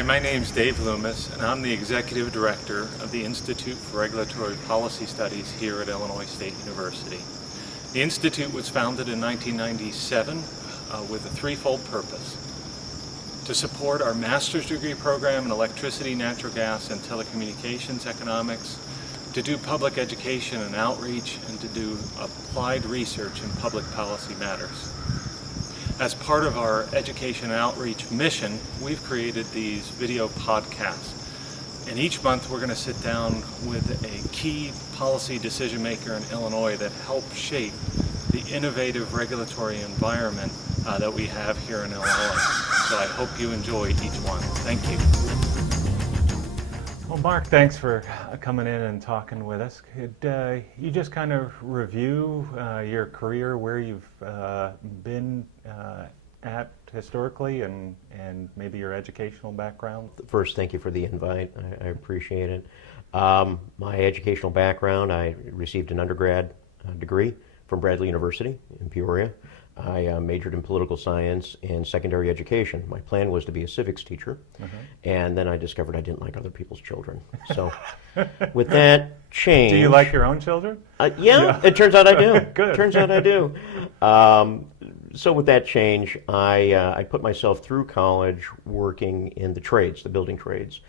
Hi, my name's Dave Loomis, and I'm the Executive Director of the Institute for Regulatory Policy Studies here at Illinois State University. The Institute was founded in 1997 with a threefold purpose: to support our master's degree program in electricity, natural gas, and telecommunications economics, to do public education and outreach, and to do applied research in public policy matters. As part of our education and outreach mission, we've created these video podcasts. And each month we're going to sit down with a key policy decision maker in Illinois that helps shape the innovative regulatory environment that we have here in Illinois. So I hope you enjoy each one. Thank you. Well, Mark, thanks for coming in and talking with us. Could you just kind of review your career, where you've been at historically, and maybe your educational background? First, thank you for the invite. I appreciate it. My educational background, I received an undergrad degree from Bradley University in Peoria. I majored in political science and secondary education. My plan was to be a civics teacher, and then I discovered I didn't like other people's children. So with that change... Do you like your own children? Yeah, it turns out I do. Good. Turns out I do. So with that change, I put myself through college working in the trades, the building trades,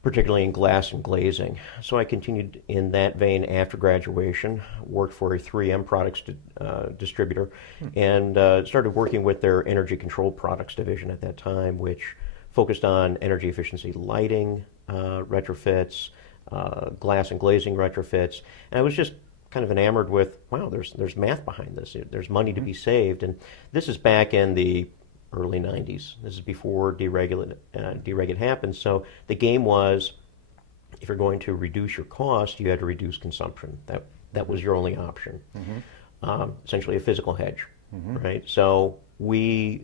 particularly in glass and glazing. So I continued in that vein after graduation, worked for a 3M products distributor, and started working with their energy control products division at that time, which focused on energy efficiency lighting retrofits, glass and glazing retrofits. And I was just kind of enamored with, wow, there's math behind this. There's money to be saved. And this is back in the early 90s. This is before deregulate happened. So the game was, if you're going to reduce your cost, you had to reduce consumption. That was your only option. Essentially a physical hedge, right? So we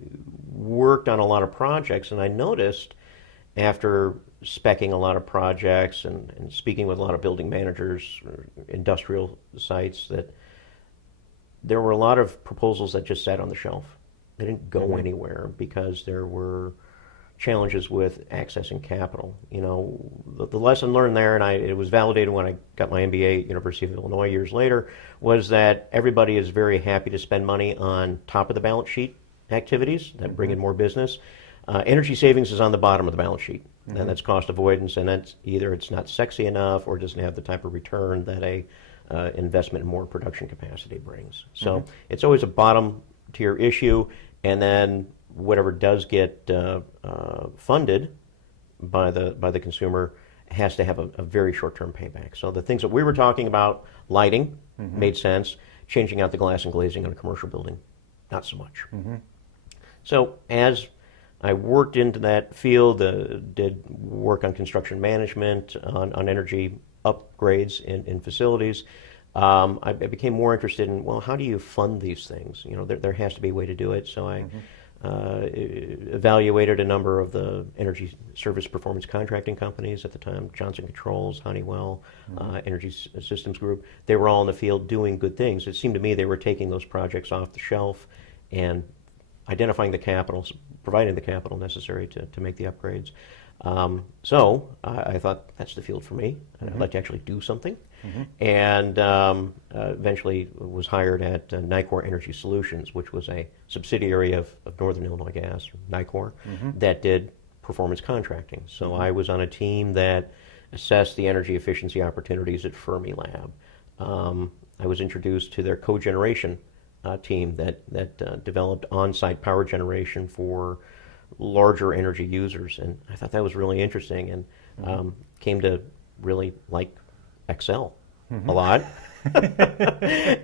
worked on a lot of projects, and I noticed after speccing a lot of projects and speaking with a lot of building managers, or industrial sites, that there were a lot of proposals that just sat on the shelf. They didn't go anywhere because there were challenges with accessing capital. You know, the lesson learned there, and it was validated when I got my MBA at University of Illinois years later, was that everybody is very happy to spend money on top of the balance sheet activities that bring in more business. Energy savings is on the bottom of the balance sheet, and that's cost avoidance, and that's either it's not sexy enough or doesn't have the type of return that a investment in more production capacity brings. So it's always a bottom tier issue, and then whatever does get funded by the consumer has to have a very short-term payback. So the things that we were talking about, lighting, made sense. Changing out the glass and glazing on a commercial building, not so much. So as I worked into that field, did work on construction management, on energy upgrades in facilities. I became more interested in, well, how do you fund these things? You know, there has to be a way to do it. So I evaluated a number of the energy service performance contracting companies at the time: Johnson Controls, Honeywell, Energy Systems Group. They were all in the field doing good things. It seemed to me they were taking those projects off the shelf and identifying the capital, providing the capital necessary to make the upgrades. So I thought, that's the field for me. I'd like to actually do something. And eventually was hired at Nicor Energy Solutions, which was a subsidiary of Northern Illinois Gas, Nicor, that did performance contracting. So I was on a team that assessed the energy efficiency opportunities at Fermilab. I was introduced to their cogeneration team that developed on-site power generation for larger energy users, and I thought that was really interesting, and came to really like Excel a lot.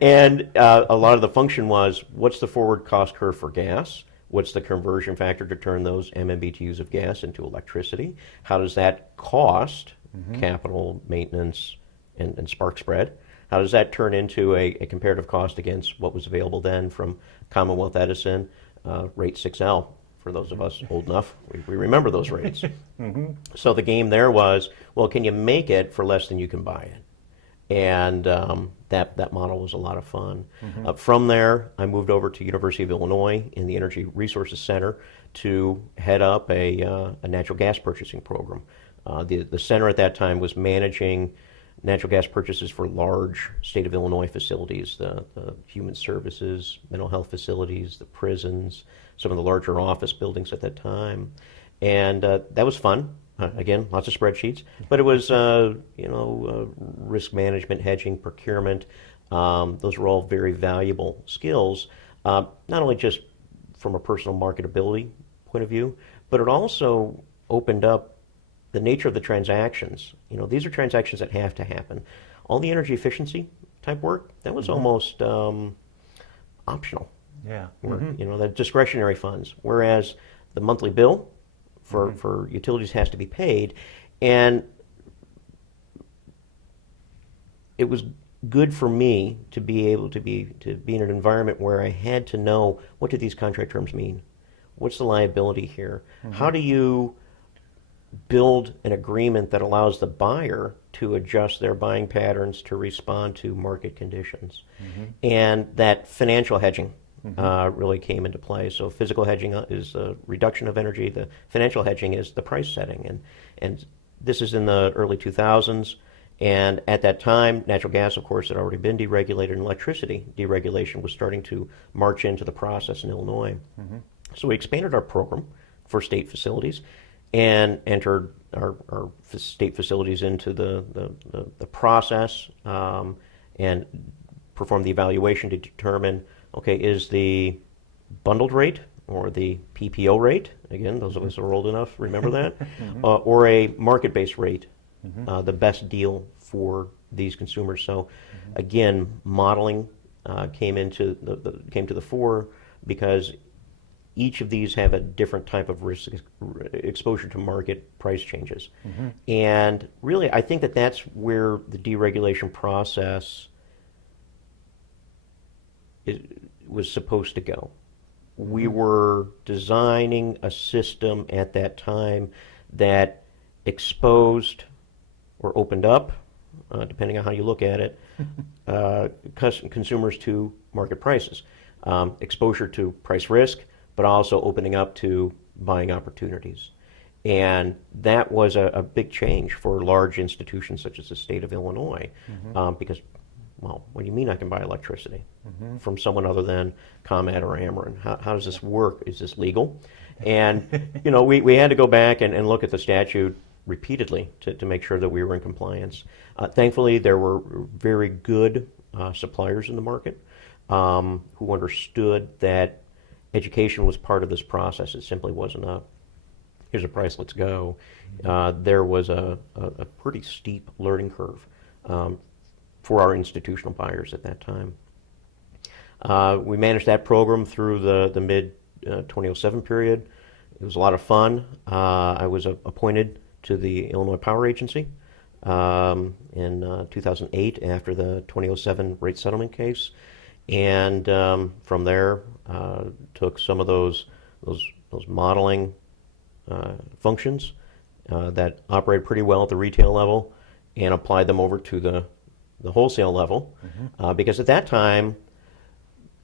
And a lot of the function was, what's the forward cost curve for gas? What's the conversion factor to turn those MMBTUs of gas into electricity? How does that cost capital, maintenance, and spark spread? How does that turn into a comparative cost against what was available then from Commonwealth Edison, rate 6L? For those of us old enough, we remember those rates. So the game there was, well, can you make it for less than you can buy it? And that model was a lot of fun. From there, I moved over to University of Illinois in the Energy Resources Center to head up a natural gas purchasing program. The center at that time was managing natural gas purchases for large state of Illinois facilities, the human services, mental health facilities, the prisons, some of the larger office buildings at that time. And that was fun. Again, lots of spreadsheets, but it was, risk management, hedging, procurement. Those were all very valuable skills, not only just from a personal marketability point of view, but it also opened up the nature of the transactions. These are transactions that have to happen. All the energy efficiency type work, that was almost optional. Yeah. The discretionary funds. Whereas the monthly bill for utilities has to be paid, and it was good for me to be able to be in an environment where I had to know, what do these contract terms mean? What's the liability here? How do you build an agreement that allows the buyer to adjust their buying patterns to respond to market conditions? And that financial hedging really came into play. So physical hedging is the reduction of energy. The financial hedging is the price setting. And this is in the early 2000s. And at that time, natural gas, of course, had already been deregulated, and electricity deregulation was starting to march into the process in Illinois. So we expanded our program for state facilities and entered our state facilities into the process and performed the evaluation to determine, okay, is the bundled rate or the PPO rate, again, those of us who are old enough remember that, or a market-based rate, the best deal for these consumers. So again, modeling came to the fore, because each of these have a different type of risk exposure to market price changes. And really, I think that's where the deregulation process was supposed to go. We were designing a system at that time that exposed or opened up, depending on how you look at it, consumers to market prices, exposure to price risk, but also opening up to buying opportunities. And that was a big change for large institutions such as the state of Illinois, because, well, what do you mean I can buy electricity from someone other than ComEd or Ameren? How does this work? Is this legal? And, we had to go back and look at the statute repeatedly to make sure that we were in compliance. Thankfully, there were very good suppliers in the market who understood that education was part of this process. It simply wasn't here's a price, let's go. There was a pretty steep learning curve for our institutional buyers at that time. We managed that program through the mid-2007 period. It was a lot of fun. I was appointed to the Illinois Power Agency in 2008 after the 2007 rate settlement case. And from there, took some of those modeling functions that operated pretty well at the retail level and applied them over to the wholesale level. Because at that time,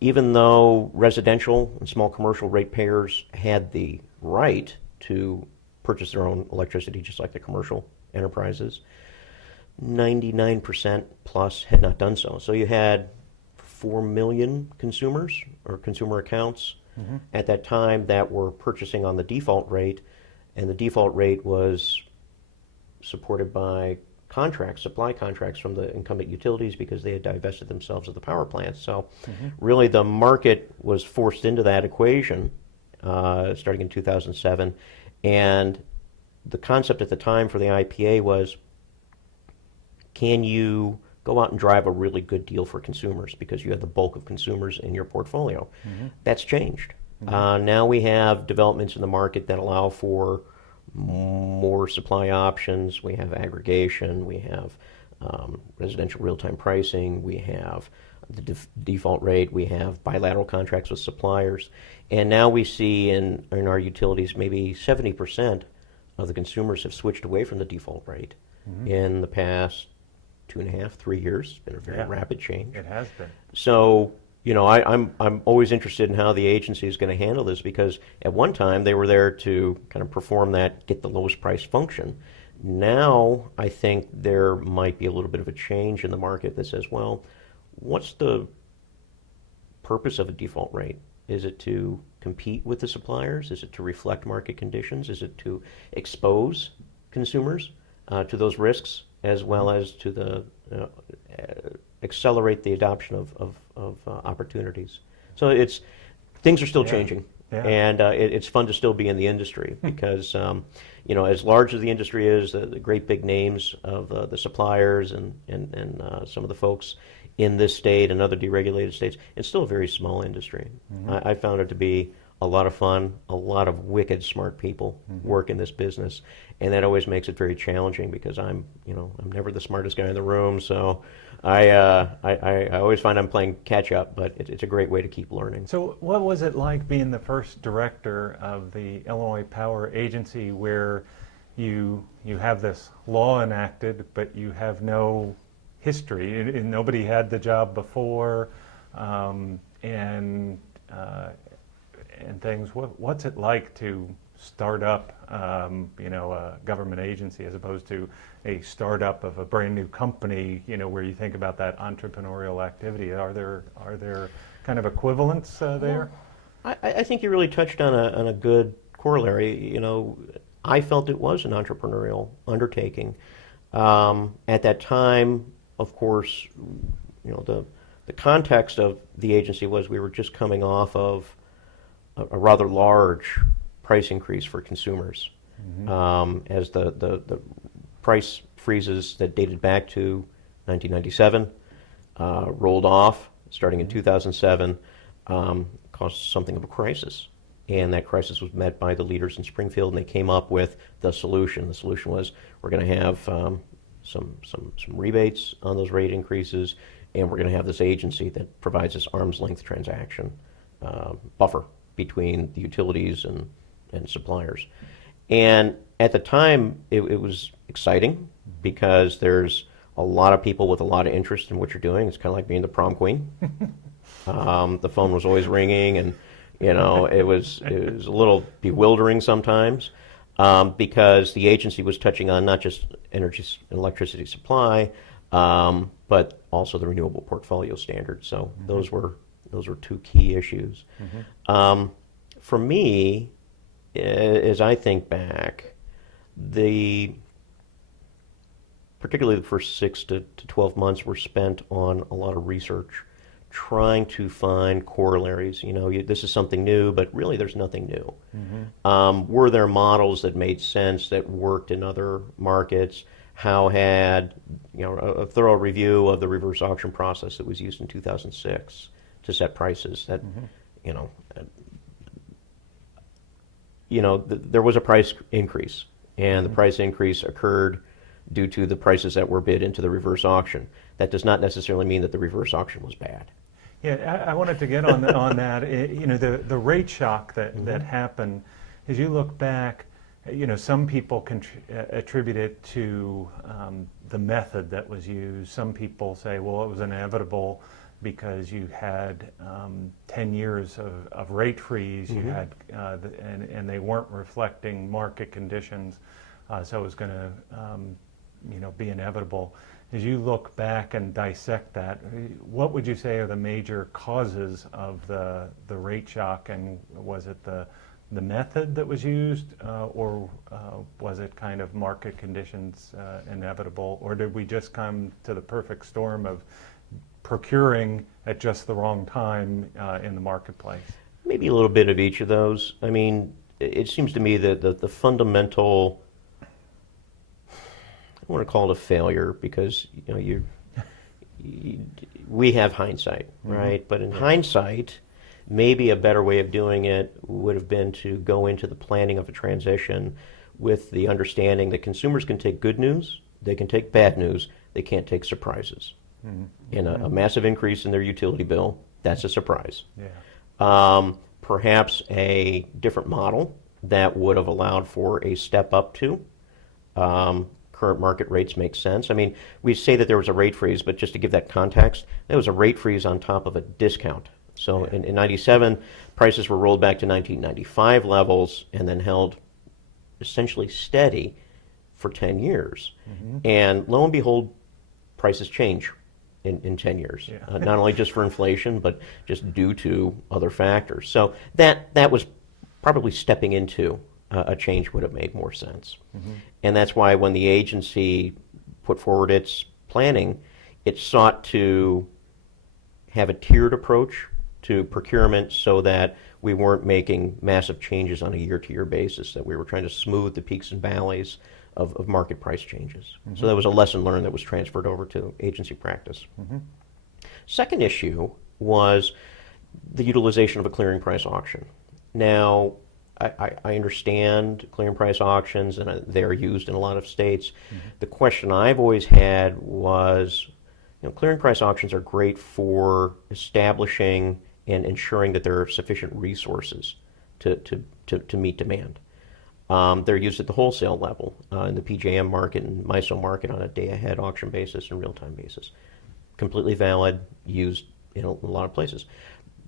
even though residential and small commercial ratepayers had the right to purchase their own electricity just like the commercial enterprises, 99% plus had not done so. So you had 4 million consumers or consumer accounts at that time that were purchasing on the default rate, and the default rate was supported by supply contracts from the incumbent utilities because they had divested themselves of the power plants. So really the market was forced into that equation starting in 2007, and the concept at the time for the IPA was, can you go out and drive a really good deal for consumers because you have the bulk of consumers in your portfolio? That's changed. Now we have developments in the market that allow for more supply options. We have aggregation. We have residential real-time pricing. We have the default rate. We have bilateral contracts with suppliers. And now we see in our utilities maybe 70% of the consumers have switched away from the default rate in the past 2.5, 3 years. It's been a very rapid change. It has been. So, I'm always interested in how the agency is going to handle this, because at one time they were there to kind of perform that get the lowest price function. Now I think there might be a little bit of a change in the market that says, well, what's the purpose of a default rate? Is it to compete with the suppliers? Is it to reflect market conditions? Is it to expose consumers to those risks, as well as to the accelerate the adoption of opportunities? So things are still changing, and it's fun to still be in the industry because as large as the industry is, the great big names of the suppliers and some of the folks in this state and other deregulated states, it's still a very small industry. I found it to be a lot of fun, a lot of wicked smart people work in this business, and that always makes it very challenging because I'm never the smartest guy in the room, so I always find I'm playing catch up, but it's a great way to keep learning. So what was it like being the first director of the Illinois Power Agency, where you have this law enacted, but you have no history, and nobody had the job before, and things. What's it like to start up, a government agency as opposed to a startup of a brand new company, where you think about that entrepreneurial activity? Are there kind of equivalents there? I think you really touched on a good corollary. I felt it was an entrepreneurial undertaking. At that time, of course, the context of the agency was we were just coming off of a rather large price increase for consumers, as the price freezes that dated back to 1997 rolled off, starting in 2007, caused something of a crisis. And that crisis was met by the leaders in Springfield, and they came up with the solution. The solution was, we're going to have some rebates on those rate increases, and we're going to have this agency that provides this arm's length transaction buffer between the utilities and suppliers. And at the time, it was exciting because there's a lot of people with a lot of interest in what you're doing. It's kind of like being the prom queen. The phone was always ringing, and it was a little bewildering sometimes, because the agency was touching on not just energy and electricity supply, but also the renewable portfolio standards. So those were two key issues. For me, as I think back, particularly the first 6 to 12 months were spent on a lot of research, trying to find corollaries. This is something new, but really there's nothing new. Were there models that made sense that worked in other markets? How had a thorough review of the reverse auction process that was used in 2006 to set prices that there was a price increase, and the price increase occurred due to the prices that were bid into the reverse auction. That does not necessarily mean that the reverse auction was bad. Yeah, I wanted to get on that. The rate shock that happened. As you look back, some people attribute it to the method that was used. Some people say, well, it was inevitable because you had 10 years of rate freeze. You had, and they weren't reflecting market conditions, so it was going to, be inevitable. As you look back and dissect that, what would you say are the major causes of the rate shock? And was it the method that was used, or was it kind of market conditions inevitable, or did we just come to the perfect storm of procuring at just the wrong time in the marketplace? Maybe a little bit of each of those. I mean, it seems to me that the fundamental, I want to call it a failure because we have hindsight, right? But in hindsight, maybe a better way of doing it would have been to go into the planning of a transition with the understanding that consumers can take good news, they can take bad news, they can't take surprises. In a massive increase in their utility bill, that's a surprise. Perhaps a different model that would have allowed for a step up to current market rates make sense. I mean, we say that there was a rate freeze, but just to give that context, there was a rate freeze on top of a discount So in 97, prices were rolled back to 1995 levels and then held essentially steady for 10 years. And lo and behold, prices change in 10 years, not only just for inflation, but just due to other factors. So that was probably stepping into a change would have made more sense. And that's why when the agency put forward its planning, it sought to have a tiered approach to procurement so that we weren't making massive changes on a year-to-year basis, that we were trying to smooth the peaks and valleys of market price changes. So that was a lesson learned that was transferred over to agency practice. Second issue was the utilization of a clearing price auction. Now, I understand clearing price auctions, and they're used in a lot of states. The question I've always had was, clearing price auctions are great for establishing and ensuring that there are sufficient resources to meet demand. They're used at the wholesale level in the PJM market and MISO market on a day-ahead auction basis and real-time basis. Completely valid, used in a lot of places.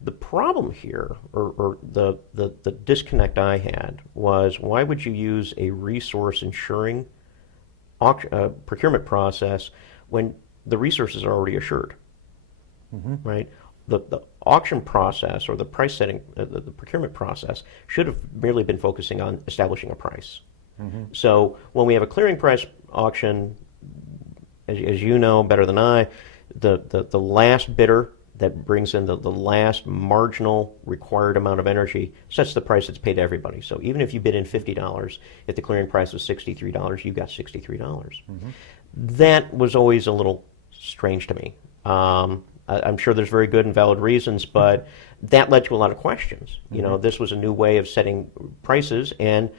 The problem here, or the disconnect I had, was why would you use a resource ensuring procurement process when the resources are already assured, right? The auction process or the price setting, the procurement process should have merely been focusing on establishing a price. So when we have a clearing price auction, as you know better than I, the last bidder that brings in the last marginal required amount of energy sets the price that's paid to everybody. So even if you bid in $50, if the clearing price was $63, you got $63. That was always a little strange to me. I'm sure there's very good and valid reasons, but that led to a lot of questions. This was a new way of setting prices, and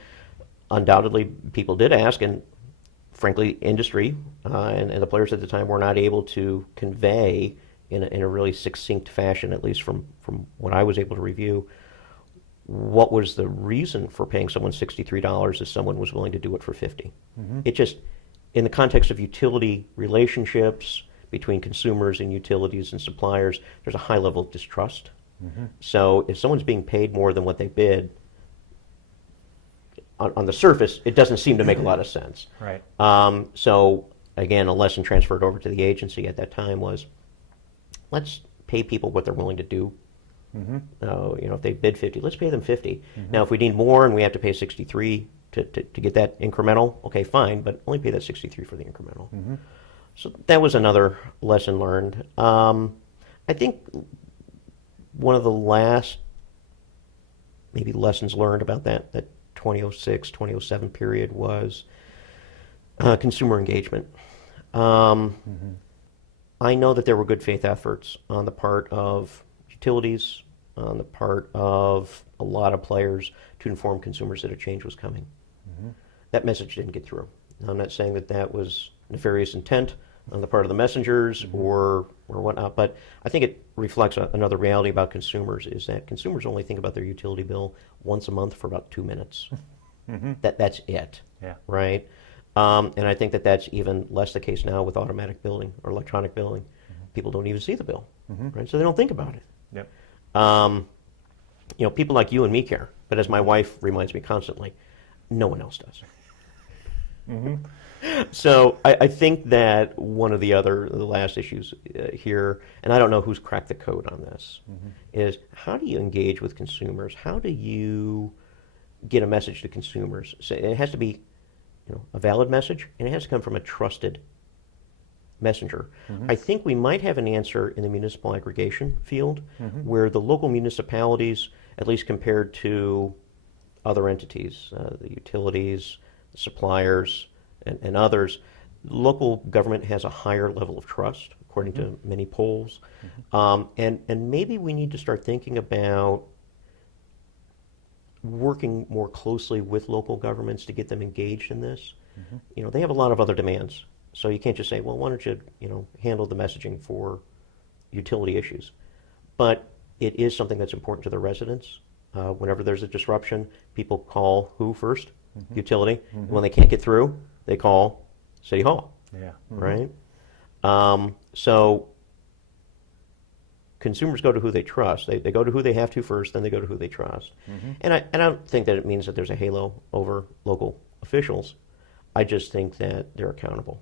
undoubtedly people did ask, and frankly, industry and the players at the time were not able to convey in a really succinct fashion, at least from what I was able to review, what was the reason for paying someone $63 if someone was willing to do it for $50. It just, in the context of utility relationships between consumers and utilities and suppliers, there's a high level of distrust. So if someone's being paid more than what they bid, on the surface, it doesn't seem to make a lot of sense. Right. So again, a lesson transferred over to the agency at that time was, let's pay people what they're willing to do. If they bid 50, let's pay them 50. Now, if we need more and we have to pay 63 to get that incremental, okay, fine, but only pay that 63 for the incremental. So that was another lesson learned. I think one of the last maybe lessons learned about that 2006, 2007 period was consumer engagement. I know that there were good faith efforts on the part of utilities, on the part of a lot of players to inform consumers that a change was coming. That message didn't get through. Now, I'm not saying that that was nefarious intent on the part of the messengers or whatnot, but I think it reflects another reality about consumers, is that consumers only think about their utility bill once a month for about 2 minutes. That's it, right? And I think that that's even less the case now with automatic billing or electronic billing. People don't even see the bill, right? So they don't think about it. People like you and me care, but as my wife reminds me constantly, no one else does. So I think that one of the last issues here, and I don't know who's cracked the code on this, is how do you engage with consumers? How do you get a message to consumers? So it has to be a valid message, and it has to come from a trusted messenger. I think we might have an answer in the municipal aggregation field, where the local municipalities, at least compared to other entities, the utilities, the suppliers, and others, local government has a higher level of trust, according to many polls. And maybe we need to start thinking about working more closely with local governments to get them engaged in this. They have a lot of other demands. So you can't just say, well, why don't you, handle the messaging for utility issues. But it is something that's important to the residents. Whenever there's a disruption, people call who first? Utility. When they can't get through, they call City Hall. Right? So consumers go to who they trust. They go to who they have to first, then they go to who they trust. And I don't think that it means that there's a halo over local officials. I just think that they're accountable.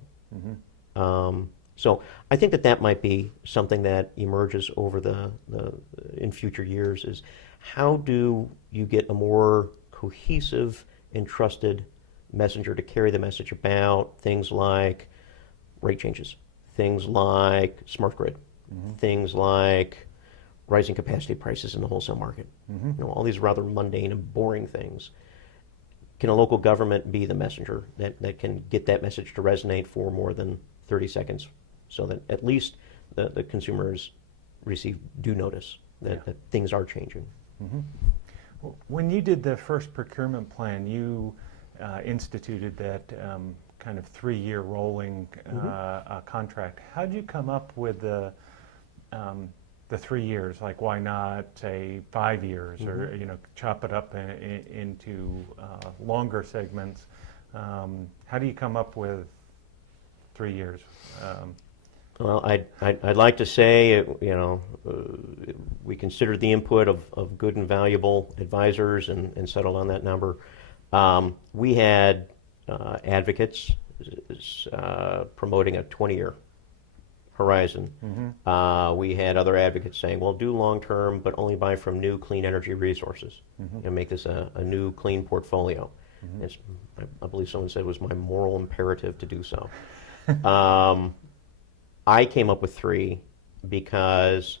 So I think that that might be something that emerges over the in future years is how do you get a more cohesive and trusted messenger to carry the message about things like rate changes, things like smart grid, things like rising capacity prices in the wholesale market. You know, all these rather mundane and boring things. Can a local government be the messenger that can get that message to resonate for more than 30 seconds so that at least the consumers receive due notice that things are changing? When you did the first procurement plan, you instituted that kind of 3-year rolling contract. How did you come up with the 3 years? Like, why not say 5 years, or chop it up into longer segments? How do you come up with 3 years? Well, I'd like to say, we considered the input of good and valuable advisors and settled on that number. We had advocates promoting a 20-year horizon. We had other advocates saying, well, do long-term, but only buy from new clean energy resources and make this a new clean portfolio. I believe someone said it was my moral imperative to do so. I came up with 3 because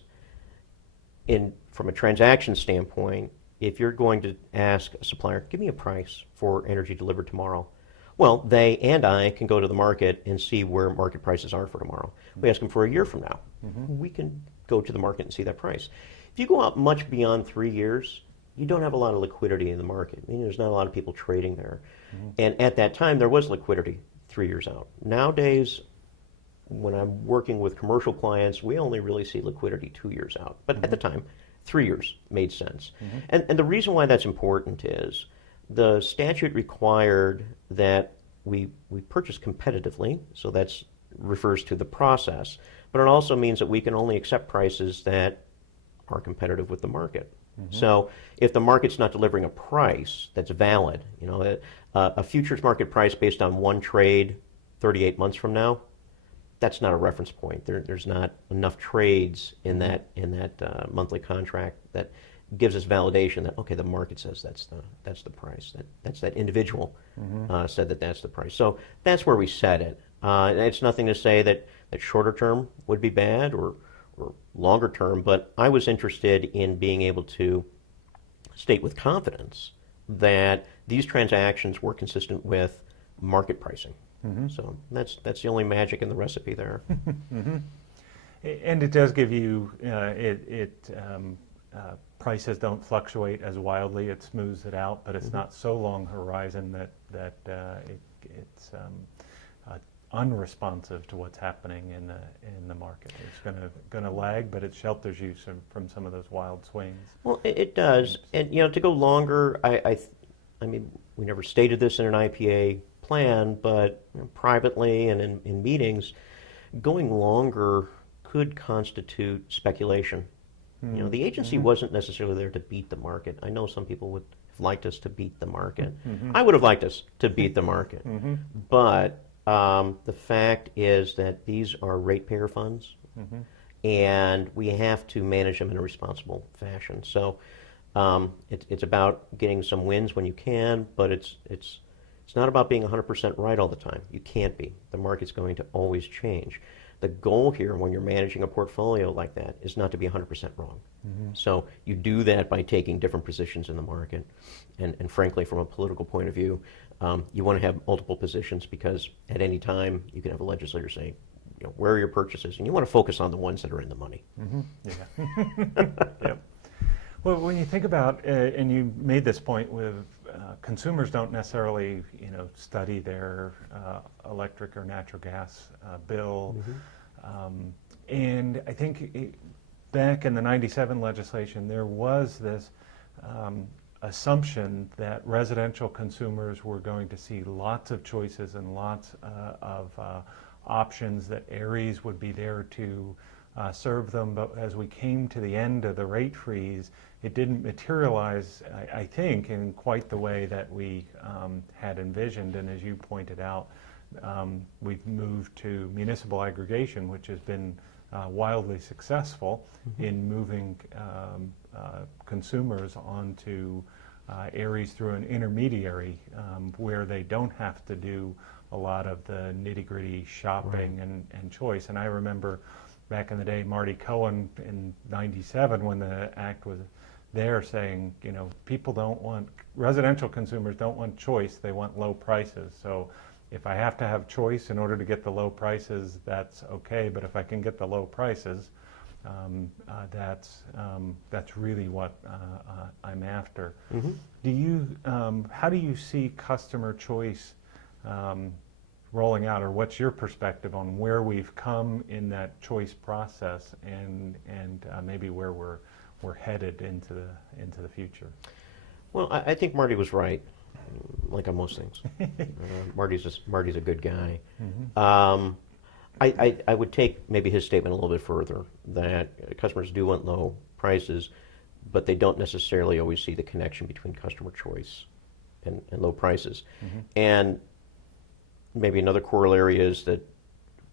from a transaction standpoint, if you're going to ask a supplier, give me a price for energy delivered tomorrow, well, they and I can go to the market and see where market prices are for tomorrow. We ask them for a year from now. We can go to the market and see that price. If you go out much beyond 3 years, you don't have a lot of liquidity in the market. I mean, there's not a lot of people trading there. And at that time, there was liquidity 3 years out. Nowadays, when I'm working with commercial clients, we only really see liquidity 2 years out. But at the time, 3 years made sense. And the reason why that's important is the statute required that we purchase competitively, so that refers to the process, but it also means that we can only accept prices that are competitive with the market. So if the market's not delivering a price that's valid, a futures market price based on one trade 38 months from now, that's not a reference point. There's not enough trades in that monthly contract that gives us validation that, okay, the market says that's the price. That's that individual said that's the price. So that's where we set it. And it's nothing to say that shorter term would be bad or longer term, but I was interested in being able to state with confidence that these transactions were consistent with market pricing. So that's the only magic in the recipe there. And it does give you prices don't fluctuate as wildly. It smooths it out, but it's not so long horizon that it's unresponsive to what's happening in the market. It's going to lag, but it shelters you from some of those wild swings. Well, it does, and to go longer, I mean, we never stated this in an IPA plan, but privately and in meetings, going longer could constitute speculation. The agency wasn't necessarily there to beat the market. I know some people would have liked us to beat the market. I would have liked us to beat the market. But the fact is that these are ratepayer funds, and we have to manage them in a responsible fashion. So it's about getting some wins when you can, but it's not about being 100% right all the time. You can't be. The market's going to always change. The goal here when you're managing a portfolio like that is not to be 100% wrong. So you do that by taking different positions in the market. And frankly, from a political point of view, you want to have multiple positions because at any time you can have a legislator say, where are your purchases? And you want to focus on the ones that are in the money. Yep. Well, when you think about, and you made this point with consumers don't necessarily, study their electric or natural gas bill, and I think back in the '97 legislation, there was this assumption that residential consumers were going to see lots of choices and lots of options, that Aries would be there to serve them, but as we came to the end of the rate freeze, it didn't materialize, I think, in quite the way that we had envisioned. And as you pointed out, we've moved to municipal aggregation, which has been wildly successful in moving consumers onto areas through an intermediary where they don't have to do a lot of the nitty-gritty shopping and choice. And I remember back in the day, Marty Cohen in '97, when the act was there, saying, you know, residential consumers don't want choice, they want low prices. So if I have to have choice in order to get the low prices, that's okay. But if I can get the low prices, that's really what I'm after. How do you see customer choice rolling out, or what's your perspective on where we've come in that choice process, and maybe where we're headed into the future? Well, I think Marty was right, like on most things. Marty's a good guy. I would take maybe his statement a little bit further, that customers do want low prices, but they don't necessarily always see the connection between customer choice and low prices. And maybe another corollary is that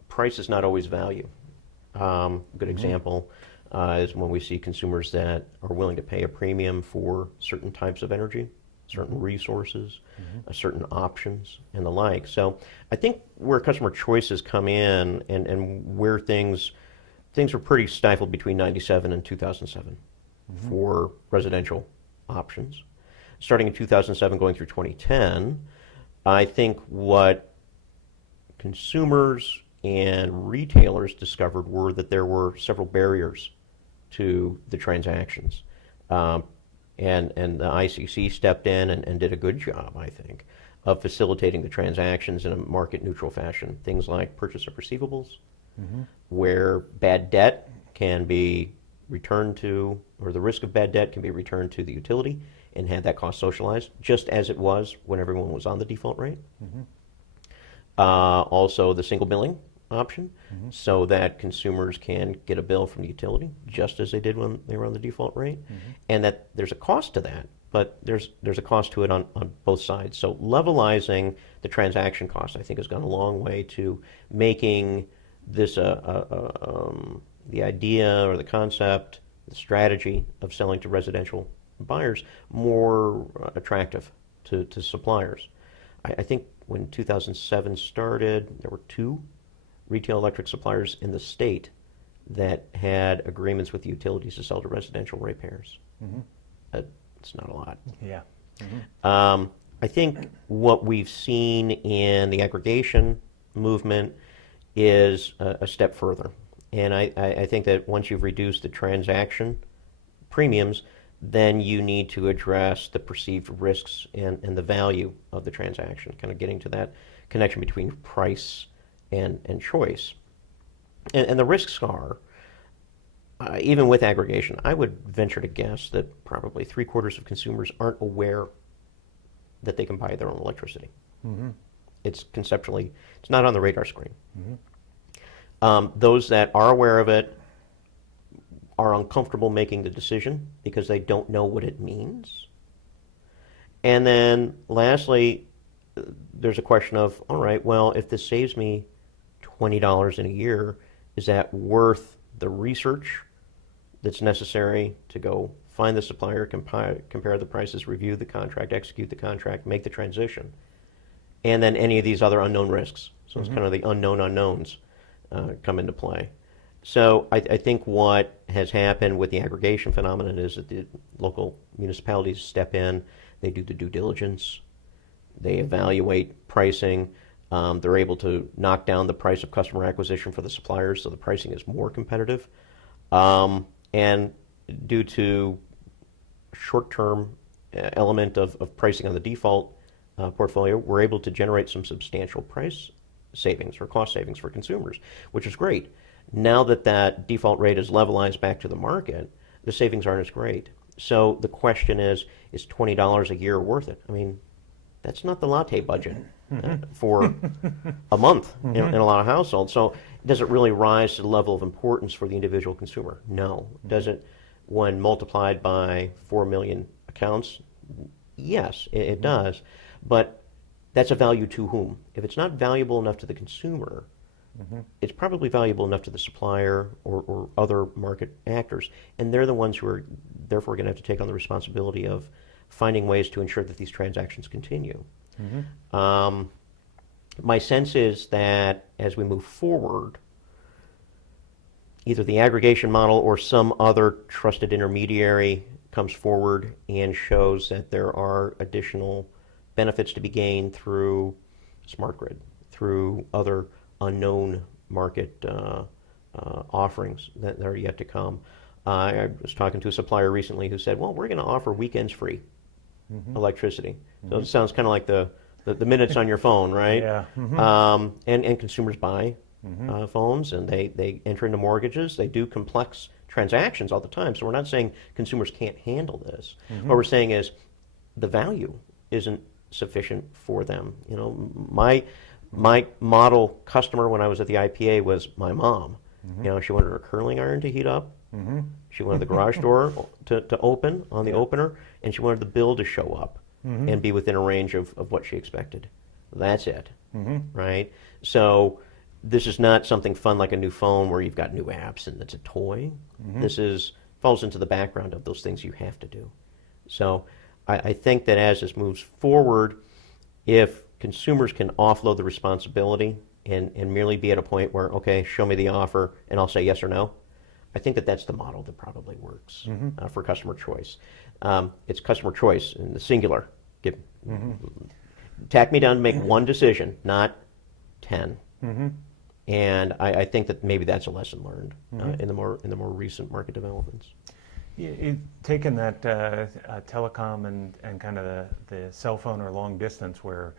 price is not always value. A good example is when we see consumers that are willing to pay a premium for certain types of energy, certain resources, certain options, and the like. So I think where customer choices come in, and where things were pretty stifled between '97 and 2007 for residential options. Starting in 2007 going through 2010, I think what consumers and retailers discovered were that there were several barriers to the transactions. And the ICC stepped in and did a good job, I think, of facilitating the transactions in a market-neutral fashion. Things like purchase of receivables, where bad debt can be returned to, or the risk of bad debt can be returned to the utility and had that cost socialized, just as it was when everyone was on the default rate. Also, the single billing option, so that consumers can get a bill from the utility just as they did when they were on the default rate, and that there's a cost to that, but there's a cost to it on both sides. So levelizing the transaction cost, I think, has gone a long way to making this the idea or the concept, the strategy of selling to residential buyers more attractive to suppliers. I think when 2007 started, there were 2 retail electric suppliers in the state that had agreements with the utilities to sell to residential ratepayers. It's not a lot. Yeah. I think what we've seen in the aggregation movement is a step further. And I think that once you've reduced the transaction premiums, then you need to address the perceived risks and the value of the transaction, kind of getting to that connection between price and choice. And the risks are, even with aggregation, I would venture to guess that probably 3/4 of consumers aren't aware that they can buy their own electricity. It's conceptually, it's not on the radar screen. Those that are aware of it are uncomfortable making the decision because they don't know what it means. And then lastly, there's a question of, all right, well, if this saves me $20 in a year, is that worth the research that's necessary to go find the supplier, compare the prices, review the contract, execute the contract, make the transition, and then any of these other unknown risks? So it's kind of the unknown unknowns come into play. So I think what has happened with the aggregation phenomenon is that the local municipalities step in, they do the due diligence, they evaluate pricing, they're able to knock down the price of customer acquisition for the suppliers, so the pricing is more competitive. And due to short-term element of pricing on the default portfolio, we're able to generate some substantial price savings or cost savings for consumers, which is great. Now that that default rate is levelized back to the market, the savings aren't as great. So the question is $20 a year worth it? I mean, that's not the latte budget for a month in a lot of households. So does it really rise to the level of importance for the individual consumer? No. Does it, when multiplied by 4 million accounts? Yes, it does. But that's a value to whom? If it's not valuable enough to the consumer, it's probably valuable enough to the supplier or other market actors. And they're the ones who are therefore going to have to take on the responsibility of finding ways to ensure that these transactions continue. My sense is that as we move forward, either the aggregation model or some other trusted intermediary comes forward and shows that there are additional benefits to be gained through smart grid, through other unknown market offerings that are yet to come. I was talking to a supplier recently who said, well, we're going to offer weekends free electricity. So it sounds kind of like the minutes on your phone, right? Yeah. And consumers buy phones, and they enter into mortgages. They do complex transactions all the time. So we're not saying consumers can't handle this. What we're saying is the value isn't sufficient for them. You know, my model customer when I was at the IPA was my mom. You know, she wanted her curling iron to heat up. She wanted the garage door to open on the opener, and she wanted the bill to show up and be within a range of what she expected. That's it, right? So this is not something fun like a new phone where you've got new apps and it's a toy. This falls into the background of those things you have to do. So I think that as this moves forward, if consumers can offload the responsibility and merely be at a point where, okay, show me the offer and I'll say yes or no, I think that that's the model that probably works for customer choice. It's customer choice in the singular. Tack me down to make one decision, not 10. And I think that maybe that's a lesson learned in the more recent market developments. Taking that telecom and kind of the cell phone or long distance where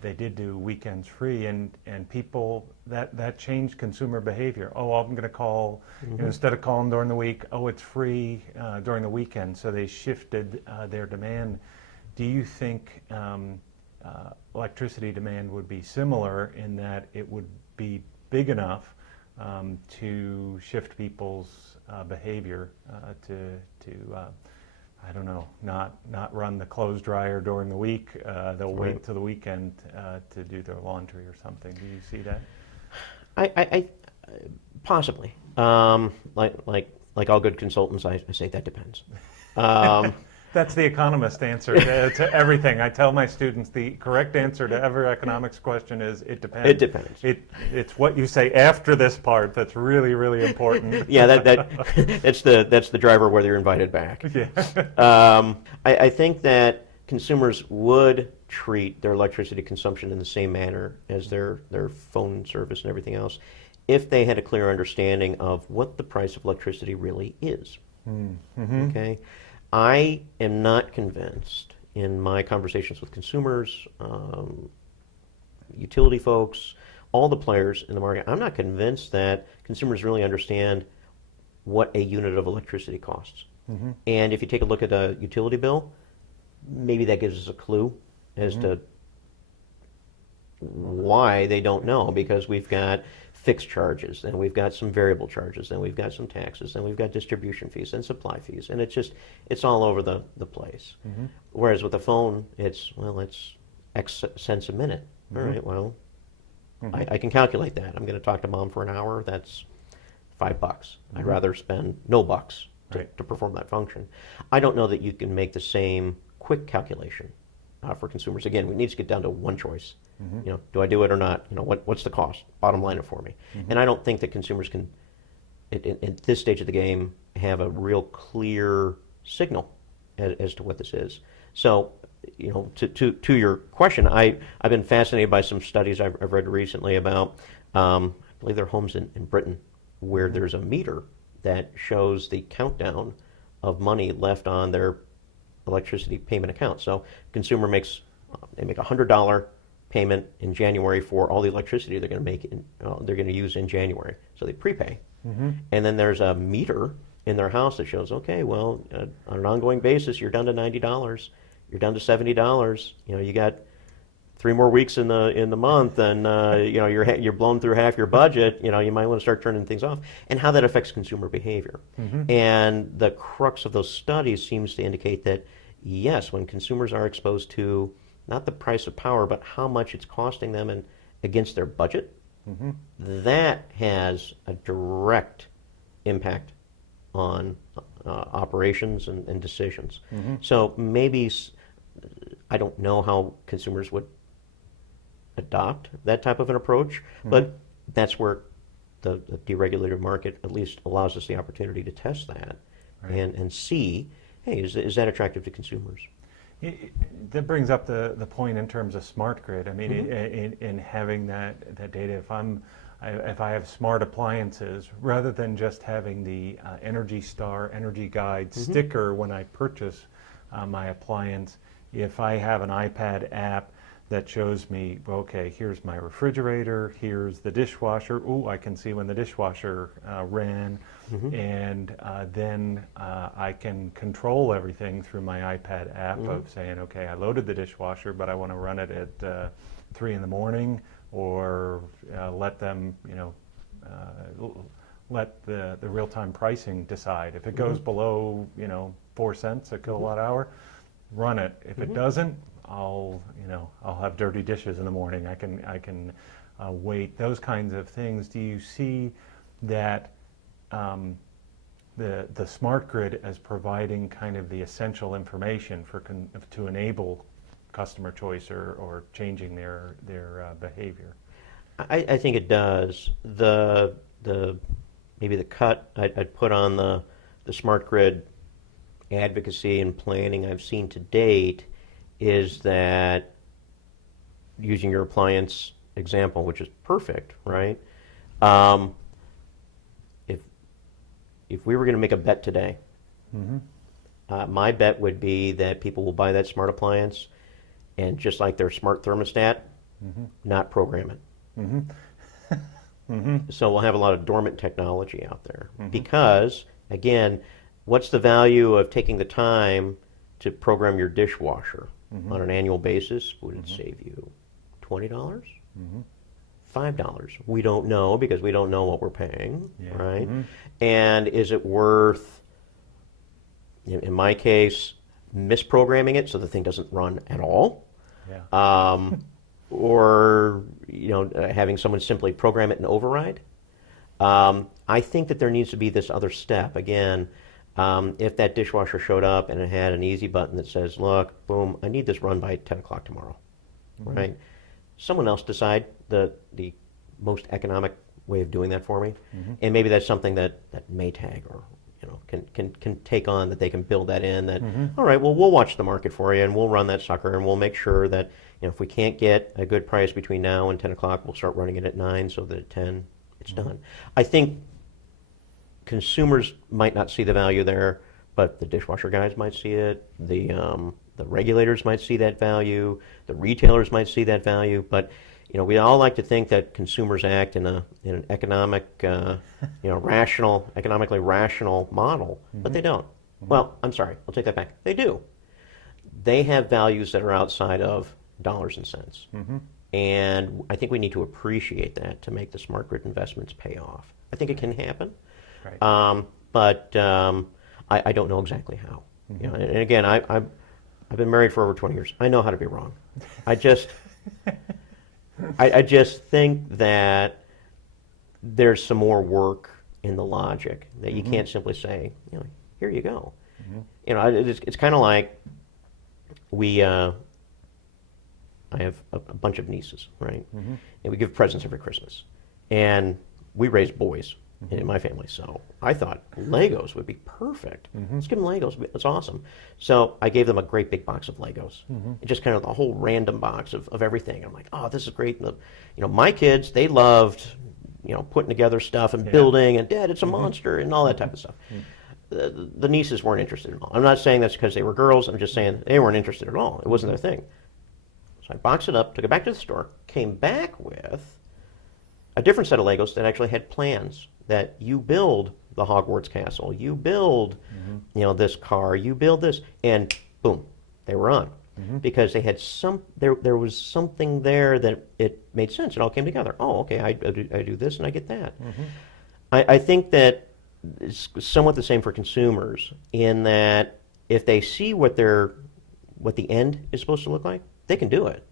they did do weekends free, and people that changed consumer behavior. Oh, I'm going to call instead of calling during the week. Oh, it's free during the weekend. So they shifted their demand. Do you think electricity demand would be similar in that it would be big enough to shift people's behavior to I don't know, not run the clothes dryer during the week. They'll wait till the weekend to do their laundry or something. Do you see that? I possibly. Like all good consultants, I say that depends. That's the economist answer to everything. I tell my students the correct answer to every economics question is it depends. It depends. It's what you say after this part that's really, really important. Yeah, that's the driver whether you're invited back. Yeah. I think that consumers would treat their electricity consumption in the same manner as their phone service and everything else if they had a clear understanding of what the price of electricity really is. Okay? I am not convinced in my conversations with consumers, utility folks, all the players in the market, I'm not convinced that consumers really understand what a unit of electricity costs. And if you take a look at a utility bill, maybe that gives us a clue as to why they don't know, because we've got fixed charges, and we've got some variable charges, and we've got some taxes, and we've got distribution fees and supply fees, and it's all over the place. Whereas with a phone, it's X cents a minute. All right, well, I can calculate that. I'm going to talk to mom for an hour. That's $5. I'd rather spend no bucks to perform that function. I don't know that you can make the same quick calculation for consumers. Again, we need to get down to one choice. You know, do I do it or not? You know, what's the cost? Bottom line it for me. And I don't think that consumers can, at this stage of the game, have a real clear signal as to what this is. So, you know, to your question, I've been fascinated by some studies I've read recently about, I believe there are homes in Britain where there's a meter that shows the countdown of money left on their electricity payment account. So, consumer makes a $100 payment in January for all the electricity they're going to make they're going to use in January. So they prepay. And then there's a meter in their house that shows, okay, well, on an ongoing basis, you're down to $90, you're down to $70. You know, you got 3 more weeks in the month, and you're blown through half your budget. You might want to start turning things off, and how that affects consumer behavior. And the crux of those studies seems to indicate that yes, when consumers are exposed to not the price of power, but how much it's costing them and against their budget, that has a direct impact on operations and decisions. So maybe I don't know how consumers would adopt that type of an approach, but that's where the deregulated market at least allows us the opportunity to test that and see, hey, is that attractive to consumers? That brings up the point in terms of smart grid. I mean, in having that data, if I have smart appliances, rather than just having the Energy Star, Energy Guide sticker when I purchase my appliance, if I have an iPad app that shows me, okay, here's my refrigerator, here's the dishwasher. Ooh, I can see when the dishwasher ran, and then I can control everything through my iPad app of saying, okay, I loaded the dishwasher, but I want to run it at 3 in the morning, or let them, let the real-time pricing decide. If it goes below, 4 cents a kilowatt hour, run it. If it doesn't, I'll have dirty dishes in the morning. I can wait. Those kinds of things. Do you see that the smart grid as providing kind of the essential information to enable customer choice or changing their behavior? I think it does. Maybe the cut I'd put on the smart grid advocacy and planning I've seen to date is that, using your appliance example, which is perfect, right? If we were going to make a bet today, my bet would be that people will buy that smart appliance and, just like their smart thermostat, not program it. So we'll have a lot of dormant technology out there because, again, what's the value of taking the time to program your dishwasher on an annual basis? Would it save you $20? $5? We don't know, because we don't know what we're paying, right? And is it worth, in my case, misprogramming it so the thing doesn't run at all? Or having someone simply program it and override? I think that there needs to be this other step. Again, if that dishwasher showed up and it had an easy button that says, look, boom, I need this run by 10 o'clock tomorrow, right? Someone else decide the most economic way of doing that for me. And maybe that's something that Maytag or can take on, that they can build that in, that, all right, well, we'll watch the market for you and we'll run that sucker, and we'll make sure that if we can't get a good price between now and 10 o'clock, we'll start running it at 9 so that at 10 it's done. I think consumers might not see the value there, but the dishwasher guys might see it. The regulators might see that value. The retailers might see that value. But we all like to think that consumers act in an economic, economically rational model, but they don't. Well, I'm sorry, I'll take that back. They do. They have values that are outside of dollars and cents, and I think we need to appreciate that to make the smart grid investments pay off. I think it can happen. But I don't know exactly how. And again, I've been married for over 20 years. I know how to be wrong. I just think that there's some more work in the logic, that you can't simply say, here you go. It's kind of like I have a bunch of nieces, right? And we give presents every Christmas, and we raise boys in my family, so I thought Legos would be perfect. Let's give them Legos. That's awesome. So I gave them a great big box of Legos, just kind of the whole random box of everything. I'm like, oh, this is great. And my kids, they loved, putting together stuff and building, and Dad, it's a monster, and all that type of stuff. The nieces weren't interested at all. I'm not saying that's because they were girls. I'm just saying they weren't interested at all. It wasn't their thing. So I boxed it up, took it back to the store, came back with a different set of Legos that actually had plans, that you build the Hogwarts castle, you build, this car, you build this, and boom, they were on. because they had there was something there that it made sense. It all came together. Oh, okay, I do this and I get that. I think that it's somewhat the same for consumers in that if they see what the end is supposed to look like, they can do it.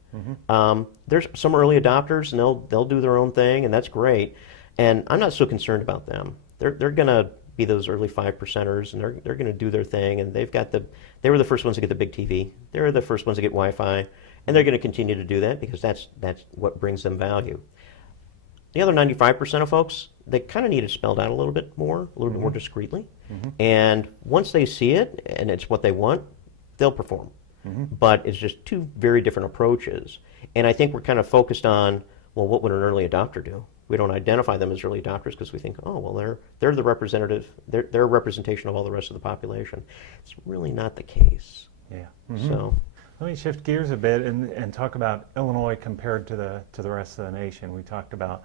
There's some early adopters, and they'll do their own thing, and that's great. And I'm not so concerned about them. They're going to be those early 5%ers, and they're going to do their thing. And they were the first ones to get the big TV. They were the first ones to get Wi-Fi, and they're going to continue to do that because that's what brings them value. The other 95% of folks, they kind of need it spelled out a little bit more discreetly. And once they see it and it's what they want, they'll perform. But it's just two very different approaches. And I think we're kind of focused on, well, what would an early adopter do? We don't identify them as early adopters because we think, oh, well, they're the representative, they're a representation of all the rest of the population. It's really not the case. Yeah. So let me shift gears a bit and talk about Illinois compared to the rest of the nation. We talked about,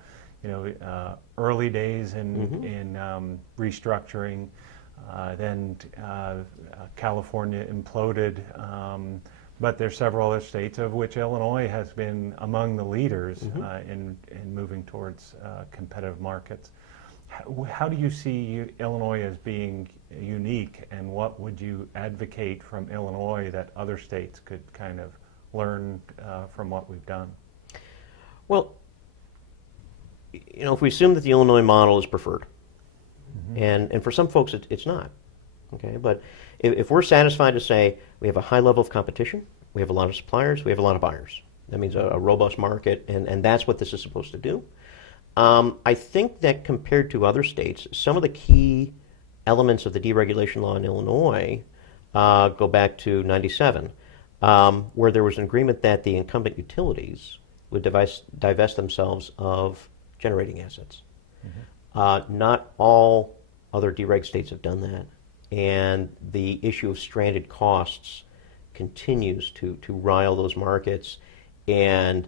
early days in restructuring. Then California imploded, but there's several other states, of which Illinois has been among the leaders in moving towards competitive markets. How do you see Illinois as being unique, and what would you advocate from Illinois that other states could kind of learn from what we've done? Well, if we assume that the Illinois model is preferred, and for some folks it's not, okay? But if we're satisfied to say we have a high level of competition, we have a lot of suppliers, we have a lot of buyers, that means a robust market, and that's what this is supposed to do. I think that compared to other states, some of the key elements of the deregulation law in Illinois go back to '97, where there was an agreement that the incumbent utilities would divest themselves of generating assets. Not all other dereg states have done that, and the issue of stranded costs continues to rile those markets and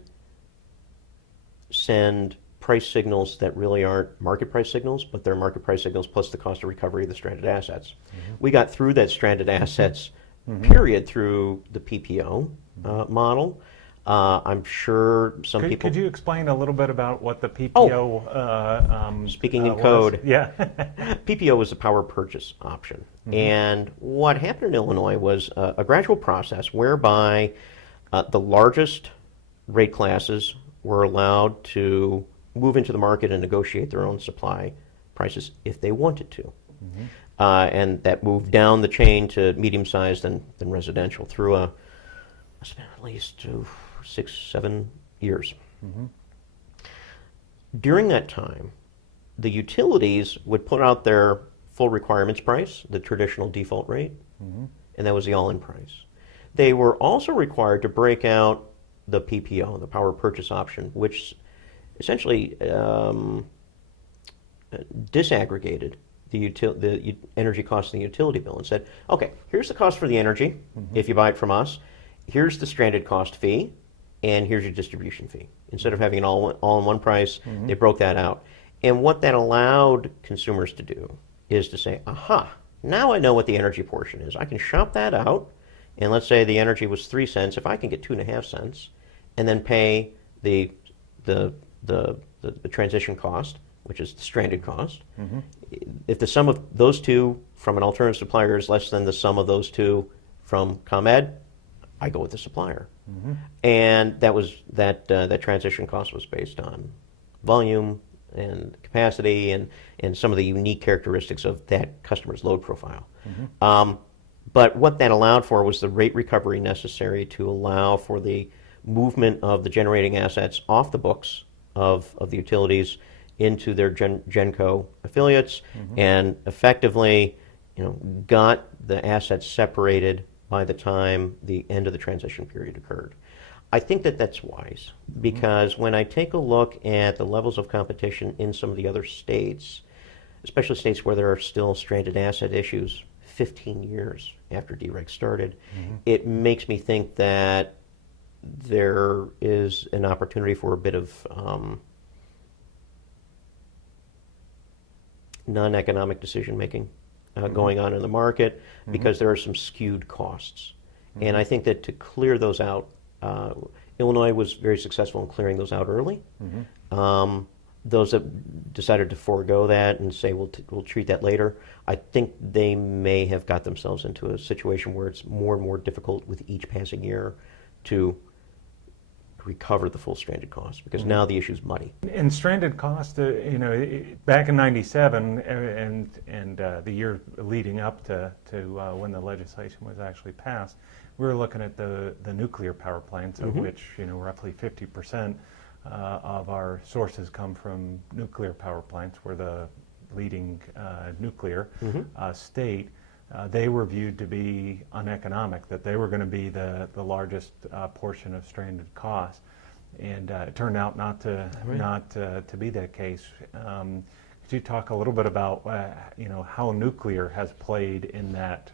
send price signals that really aren't market price signals, but they're market price signals plus the cost of recovery of the stranded assets. We got through that stranded assets period through the PPO model. I'm sure some people... Could you explain a little bit about what the PPO... speaking in code. Yeah. PPO was the power purchase option. And what happened in Illinois was a gradual process whereby the largest rate classes were allowed to move into the market and negotiate their own supply prices if they wanted to. And that moved down the chain to medium-sized and then residential through it's been at least 6-7 years. During that time, the utilities would put out their full requirements price, the traditional default rate, and that was the all-in price. They were also required to break out the PPO, the power purchase option, which essentially disaggregated the energy cost in the utility bill and said, okay, here's the cost for the energy if you buy it from us, here's the stranded cost fee, and here's your distribution fee. Instead of having an all-in-one price, they broke that out. And what that allowed consumers to do is to say, aha, now I know what the energy portion is. I can shop that out, and let's say the energy was 3 cents. If I can get 2.5 cents, and then pay the transition cost, which is the stranded cost, if the sum of those two from an alternative supplier is less than the sum of those two from ComEd, I go with the supplier. And that transition cost was based on volume and capacity and some of the unique characteristics of that customer's load profile. But what that allowed for was the rate recovery necessary to allow for the movement of the generating assets off the books of the utilities into their GenCo affiliates, and effectively, got the assets separated by the time the end of the transition period occurred. I think that that's wise, because when I take a look at the levels of competition in some of the other states, especially states where there are still stranded asset issues 15 years after dereg started, it makes me think that there is an opportunity for a bit of non-economic decision making going on in the market, because there are some skewed costs. And I think that to clear those out, Illinois was very successful in clearing those out early. Those that decided to forego that and say we'll treat that later, I think they may have got themselves into a situation where it's more and more difficult with each passing year to recover the full stranded cost, because now the issue's muddy. And stranded cost, back in '97 and the year leading up to when the legislation was actually passed, we were looking at the nuclear power plants, of which roughly 50% of our sources come from nuclear power plants. We're the leading nuclear state. They were viewed to be uneconomic, that they were going to be the largest portion of stranded costs, and it turned out not to be that case. Could you talk a little bit about how nuclear has played in that,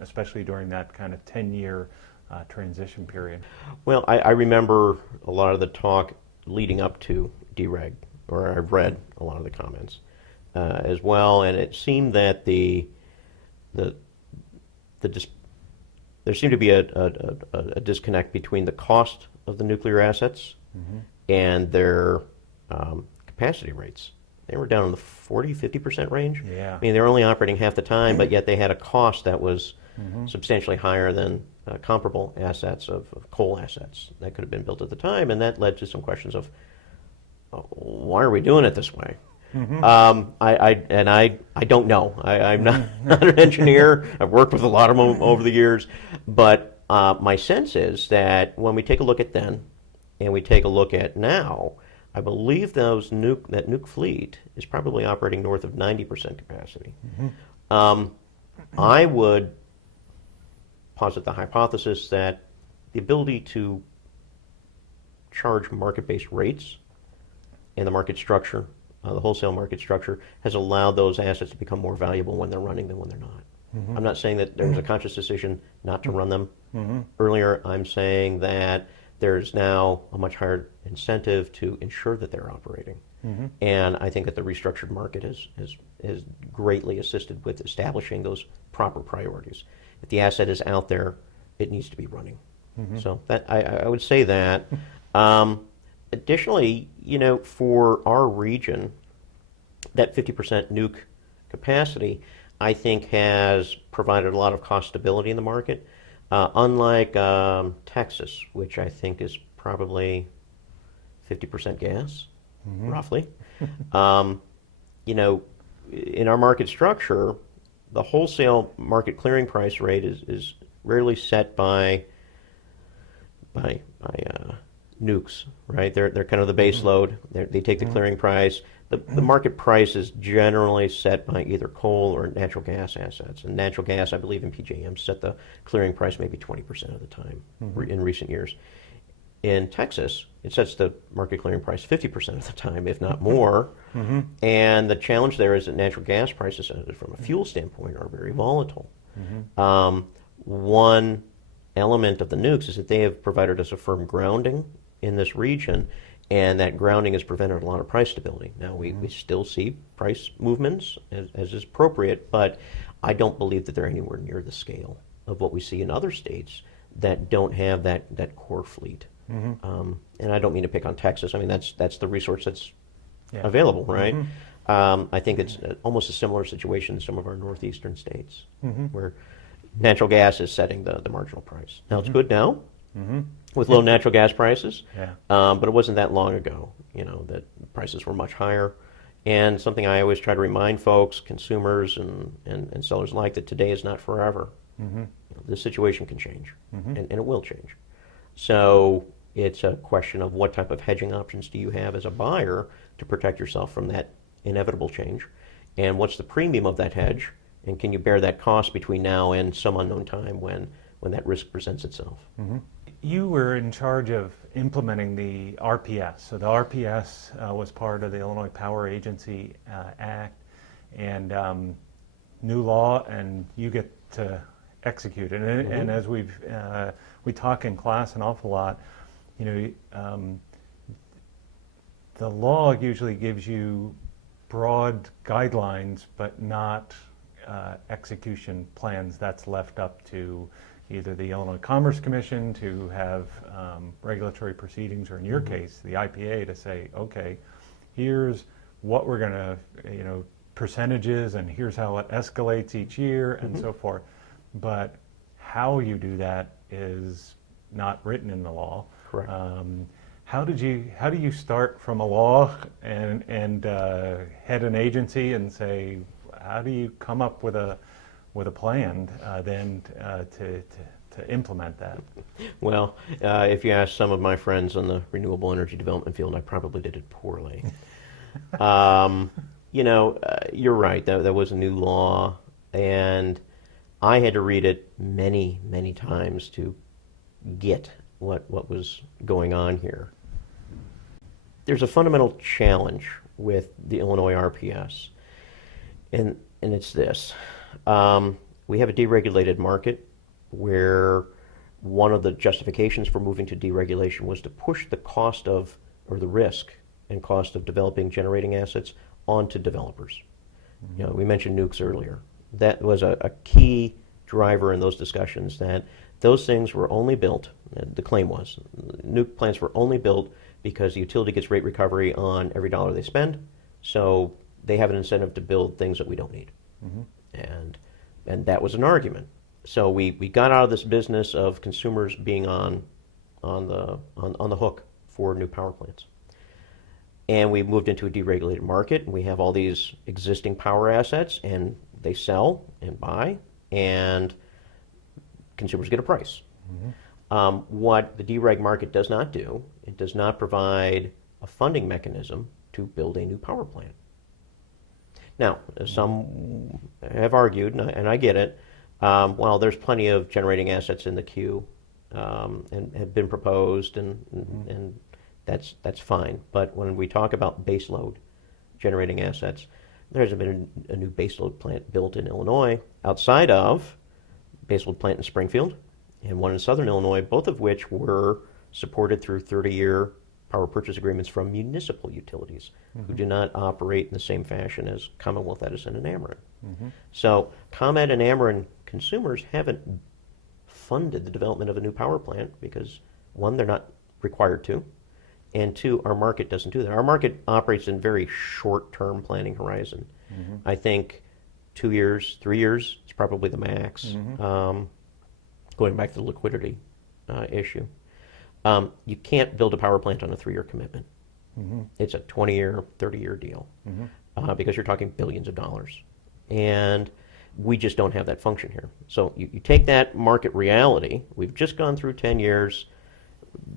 especially during that kind of 10-year transition period? Well, I remember a lot of the talk leading up to dereg, or I've read a lot of the comments as well, and it seemed that there seemed to be a disconnect between the cost of the nuclear assets and their capacity rates. They were down in the 40-50% range. Yeah. I mean, they were only operating half the time, but yet they had a cost that was substantially higher than comparable assets of coal assets that could have been built at the time, and that led to some questions of why are we doing it this way? I don't know. I'm not an engineer. I've worked with a lot of them over the years, but my sense is that when we take a look at then and we take a look at now, I believe that nuke fleet is probably operating north of 90% capacity. I would posit the hypothesis that the ability to charge market-based rates and the market structure, the wholesale market structure, has allowed those assets to become more valuable when they're running than when they're not. I'm not saying that there was a conscious decision not to run them earlier. I'm saying that there's now a much higher incentive to ensure that they're operating. And I think that the restructured market has greatly assisted with establishing those proper priorities. If the asset is out there, it needs to be running. So that I would say that. Additionally, for our region, that 50% nuke capacity, I think, has provided a lot of cost stability in the market. Unlike Texas, which I think is probably 50% gas, roughly. In our market structure, the wholesale market clearing price rate is rarely set by nukes, right? They're kind of the base load. They take the clearing price. The market price is generally set by either coal or natural gas assets. And natural gas, I believe, in PJM set the clearing price maybe 20% of the time in recent years. In Texas, it sets the market clearing price 50% of the time, if not more. And the challenge there is that natural gas prices, from a fuel standpoint, are very volatile. One element of the nukes is that they have provided us a firm grounding in this region, and that grounding has prevented a lot of price stability. Now, we still see price movements, as is appropriate, but I don't believe that they're anywhere near the scale of what we see in other states that don't have that core fleet. And I don't mean to pick on Texas. I mean, that's the resource that's available, right? I think it's almost a similar situation in some of our northeastern states, where natural gas is setting the marginal price. Now, it's good now with low natural gas prices, but it wasn't that long ago, that prices were much higher. And something I always try to remind folks, consumers and sellers alike, that today is not forever. This situation can change, and it will change. So it's a question of what type of hedging options do you have as a buyer to protect yourself from that inevitable change, and what's the premium of that hedge, and can you bear that cost between now and some unknown time when that risk presents itself. You were in charge of implementing the RPS. So the RPS was part of the Illinois Power Agency Act, and new law, and you get to execute it. And as we talk in class an awful lot, the law usually gives you broad guidelines, but not execution plans. That's left up to either the Illinois Commerce Commission to have regulatory proceedings, or in your case, the IPA to say, okay, here's what we're going to, percentages, and here's how it escalates each year, and so forth. But how you do that is not written in the law. Correct. How do you start from a law and head an agency and say, how do you come up with a plan then to implement that? Well, if you ask some of my friends in the renewable energy development field, I probably did it poorly. You're right. There was a new law, and I had to read it many, many times to get what was going on here. There's a fundamental challenge with the Illinois RPS, and it's this. We have a deregulated market where one of the justifications for moving to deregulation was to push the cost of, or the risk and cost of developing generating assets onto developers. We mentioned nukes earlier. That was a key driver in those discussions, that those things were only built, the claim was, nuke plants were only built because the utility gets rate recovery on every dollar they spend, so they have an incentive to build things that we don't need. And that was an argument. So we got out of this business of consumers being on the hook for new power plants. And we moved into a deregulated market, and we have all these existing power assets, and they sell and buy, and consumers get a price. What the dereg market does not do, it does not provide a funding mechanism to build a new power plant. Now, some have argued, and I get it, well, there's plenty of generating assets in the queue and have been proposed, and that's fine. But when we talk about baseload generating assets, there hasn't been a new baseload plant built in Illinois outside of baseload plant in Springfield and one in Southern Illinois, both of which were supported through 30-year power purchase agreements from municipal utilities who do not operate in the same fashion as Commonwealth Edison and Ameren. So ComEd and Ameren consumers haven't funded the development of a new power plant because, one, they're not required to, and two, our market doesn't do that. Our market operates in very short-term planning horizon. I think 2 years, 3 years is probably the max, going back to the liquidity issue. You can't build a power plant on a 3-year commitment. It's a 20-year, 30-year deal because you're talking billions of dollars. And we just don't have that function here. So you take that market reality. We've just gone through 10 years.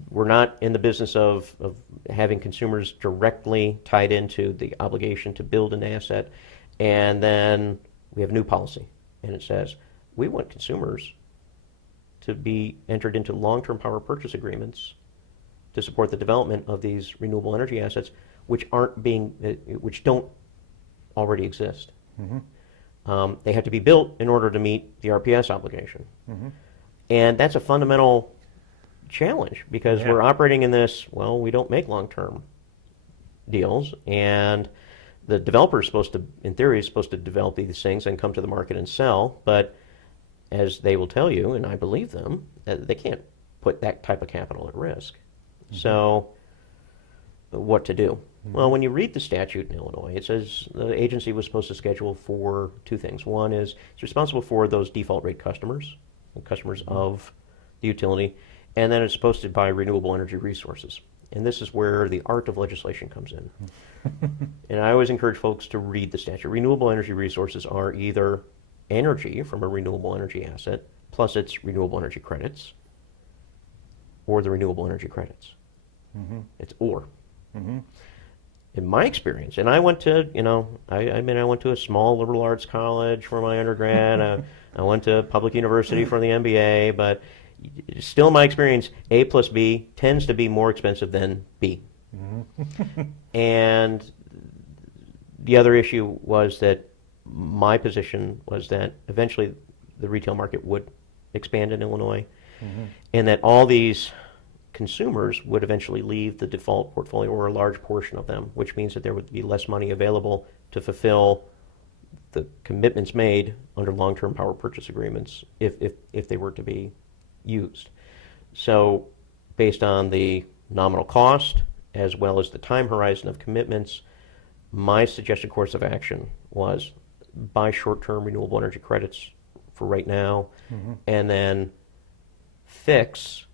We're not in the business of having consumers directly tied into the obligation to build an asset. And then we have new policy. And it says, we want consumers to be entered into long-term power purchase agreements to support the development of these renewable energy assets, which don't already exist. They have to be built in order to meet the RPS obligation. And that's a fundamental challenge because we're operating in this, well, we don't make long-term deals, and the developer is supposed to, in theory, is supposed to develop these things and come to the market and sell, but as they will tell you, and I believe them, they can't put that type of capital at risk. So what to do? Well, when you read the statute in Illinois, it says the agency was supposed to schedule for two things. One is it's responsible for those default rate customers, the customers of the utility, and then it's supposed to buy renewable energy resources. And this is where the art of legislation comes in. And I always encourage folks to read the statute. Renewable energy resources are either energy from a renewable energy asset plus its renewable energy credits, or the renewable energy credits. It's or. In my experience, and I went to, I went to a small liberal arts college for my undergrad. I went to a public university for the MBA, but still in my experience, A plus B tends to be more expensive than B. And the other issue was that my position was that eventually the retail market would expand in Illinois, and that all these consumers would eventually leave the default portfolio, or a large portion of them, which means that there would be less money available to fulfill the commitments made under long-term power purchase agreements if they were to be used. So based on the nominal cost as well as the time horizon of commitments, my suggested course of action was buy short-term renewable energy credits for right now, and then fix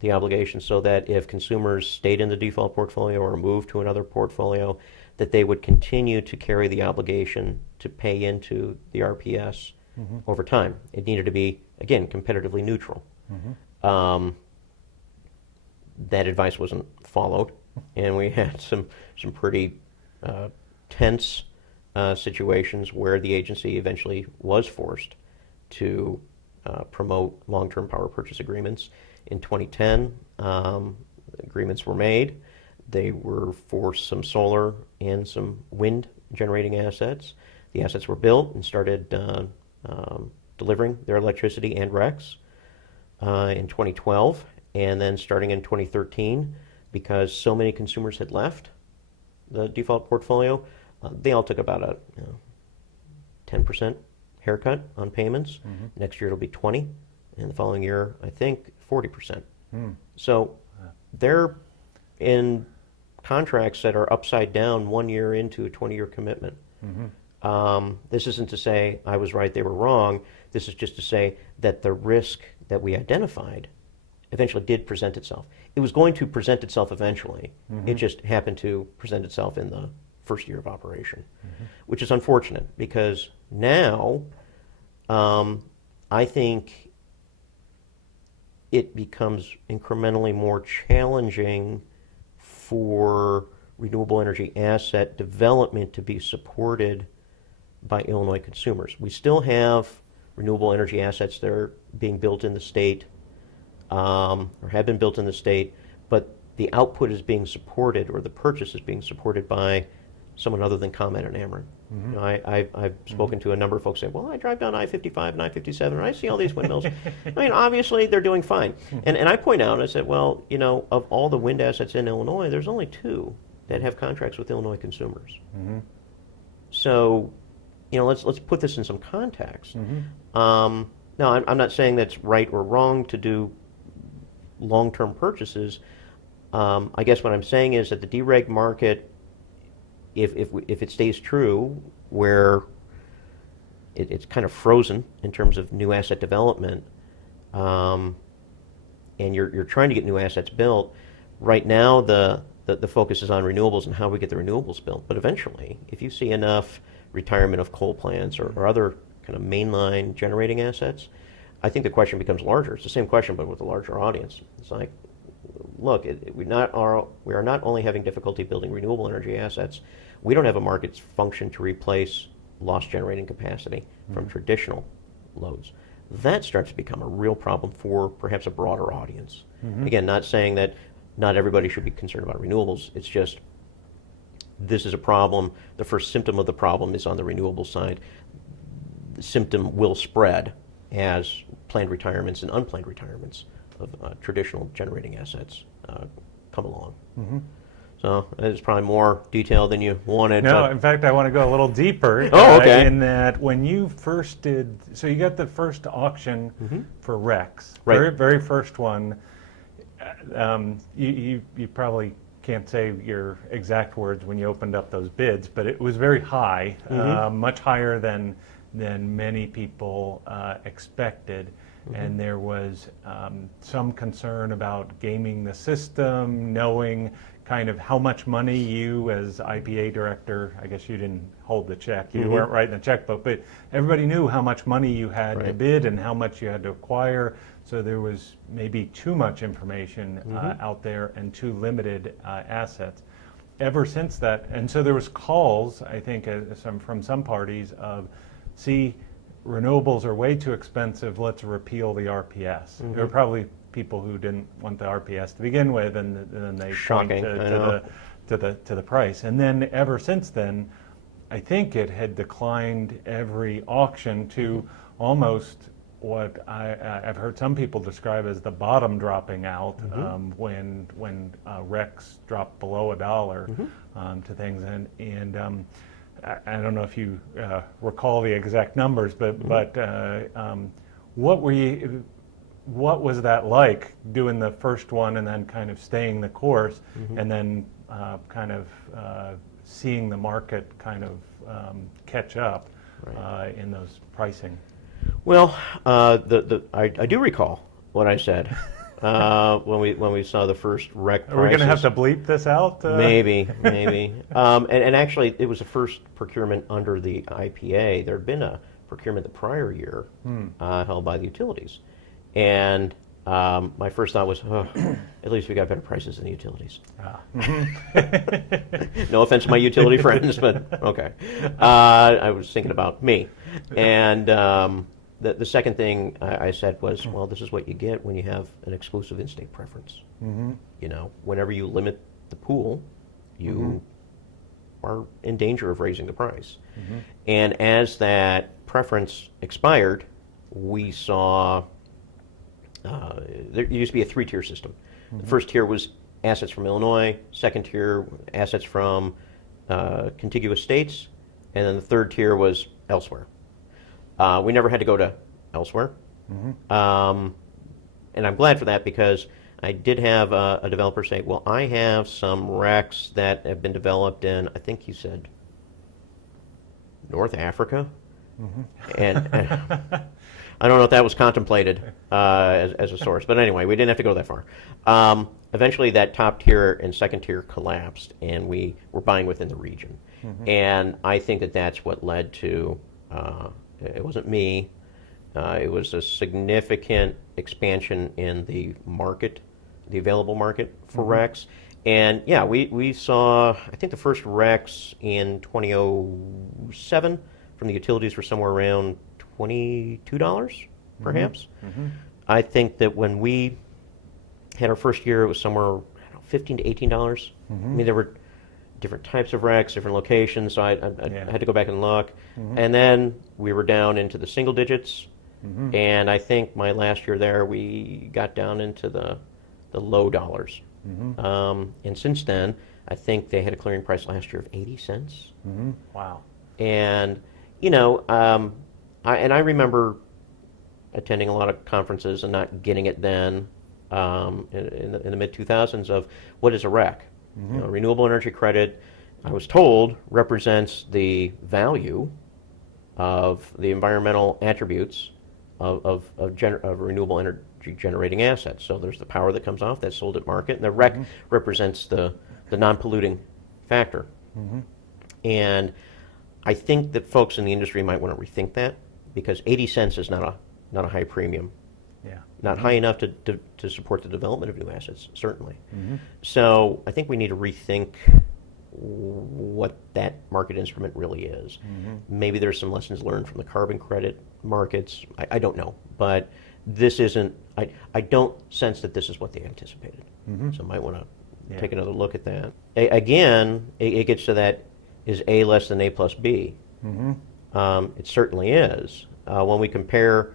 the obligation so that if consumers stayed in the default portfolio or moved to another portfolio, that they would continue to carry the obligation to pay into the RPS over time. It needed to be, again, competitively neutral. That advice wasn't followed, and we had some pretty tense situations where the agency eventually was forced to promote long-term power purchase agreements. In 2010, agreements were made. They were for some solar and some wind generating assets. The assets were built and started delivering their electricity and RECs in 2012. And then starting in 2013, because so many consumers had left the default portfolio, they all took about a 10% haircut on payments. Next year it'll be 20%, and the following year, I think, 40%. So they're in contracts that are upside down 1 year into a 20-year commitment. This isn't to say I was right, they were wrong. This is just to say that the risk that we identified eventually did present itself. It was going to present itself eventually. It just happened to present itself in the first year of operation, which is unfortunate because now I think it becomes incrementally more challenging for renewable energy asset development to be supported by Illinois consumers. We still have renewable energy assets that are being built in the state or have been built in the state, but the output is being supported or the purchase is being supported by someone other than ComEd and Ameren. You know, I've spoken to a number of folks saying, well, I drive down I-55 and I-57 and I see all these windmills. I mean, obviously they're doing fine. And I point out, I said, well, you know, of all the wind assets in Illinois, there's only 2 that have contracts with Illinois consumers. So, you know, let's put this in some context. Now, I'm not saying that's right or wrong to do long-term purchases. I guess what I'm saying is that the dereg market, if it stays true, where it's kind of frozen in terms of new asset development, and you're trying to get new assets built, right now the focus is on renewables and how we get the renewables built. But eventually, if you see enough retirement of coal plants or other kind of mainline generating assets, I think the question becomes larger. It's the same question, but with a larger audience. It's like, look, we are not only having difficulty building renewable energy assets, we don't have a market function to replace lost generating capacity from traditional loads. That starts to become a real problem for perhaps a broader audience. Again, not saying that not everybody should be concerned about renewables. It's just this is a problem. The first symptom of the problem is on the renewable side. The symptom will spread as planned retirements and unplanned retirements of traditional generating assets come along. So it's probably more detail than you wanted. No, but in fact, I want to go a little deeper. Okay. In that when you first did, so you got the first auction for RECs, Right. very first one. You probably can't say your exact words when you opened up those bids, but it was very high, much higher than many people expected. And there was some concern about gaming the system, knowing kind of how much money you, as IPA director, I guess you didn't hold the check, you weren't writing the checkbook, but everybody knew how much money you had to bid and how much you had to acquire. So there was maybe too much information out there and too limited assets. Ever since that, and so there was calls, I think, from some parties of, see, renewables are way too expensive, let's repeal the RPS. There were probably people who didn't want the RPS to begin with, and then they Shocking, point to the price. And then ever since then, I think it had declined every auction to almost what I've heard some people describe as the bottom dropping out when RECs drop below $1 to things. And I don't know if you recall the exact numbers, but what was that like doing the first one and then kind of staying the course, and then kind of seeing the market kind of catch up in those pricing? Well, I do recall what I said when we saw the first rec prices. Are we going to have to bleep this out? Maybe. And actually, it was the first procurement under the IPA. There had been a procurement the prior year held by the utilities. And my first thought was, at least we got better prices than the utilities. No offense to my utility friends, but okay. I was thinking about me. And the second thing I said was, well, this is what you get when you have an exclusive in-state preference. You know, whenever you limit the pool, you are in danger of raising the price. And as that preference expired, we saw there used to be a three-tier system. The first tier was assets from Illinois, second tier assets from contiguous states, and then the third tier was elsewhere. We never had to go to elsewhere. And I'm glad for that, because I did have a developer say, well, I have some RECs that have been developed in, I think you said, North Africa? And I don't know if that was contemplated as a source, but anyway, we didn't have to go that far. Eventually, that top tier and second tier collapsed, and we were buying within the region. And I think that that's what led to, it wasn't me, it was a significant expansion in the market, the available market for RECs. And yeah, we saw, I think the first RECs in 2007 from the utilities were somewhere around $22, perhaps. I think that when we had our first year, it was somewhere, I don't know, $15 to $18. I mean, there were different types of RECs, different locations, so I had to go back and look. And then we were down into the single digits, and I think my last year there, we got down into the low dollars. And since then, I think they had a clearing price last year of 80 cents. Wow. And, you know, I remember attending a lot of conferences and not getting it then in the mid-2000s of what is a REC? You know, renewable energy credit, I was told, represents the value of the environmental attributes of renewable energy generating assets. So there's the power that comes off that's sold at market, and the REC represents the non-polluting factor. And I think that folks in the industry might want to rethink that, because 80 cents is not a high premium. Not high enough to support the development of new assets, certainly. So I think we need to rethink what that market instrument really is. Maybe there's some lessons learned from the carbon credit markets. I don't know. But this isn't, I don't sense that this is what they anticipated. So I might want to take another look at that. Again, it gets to that, is A less than A plus B? It certainly is. When we compare,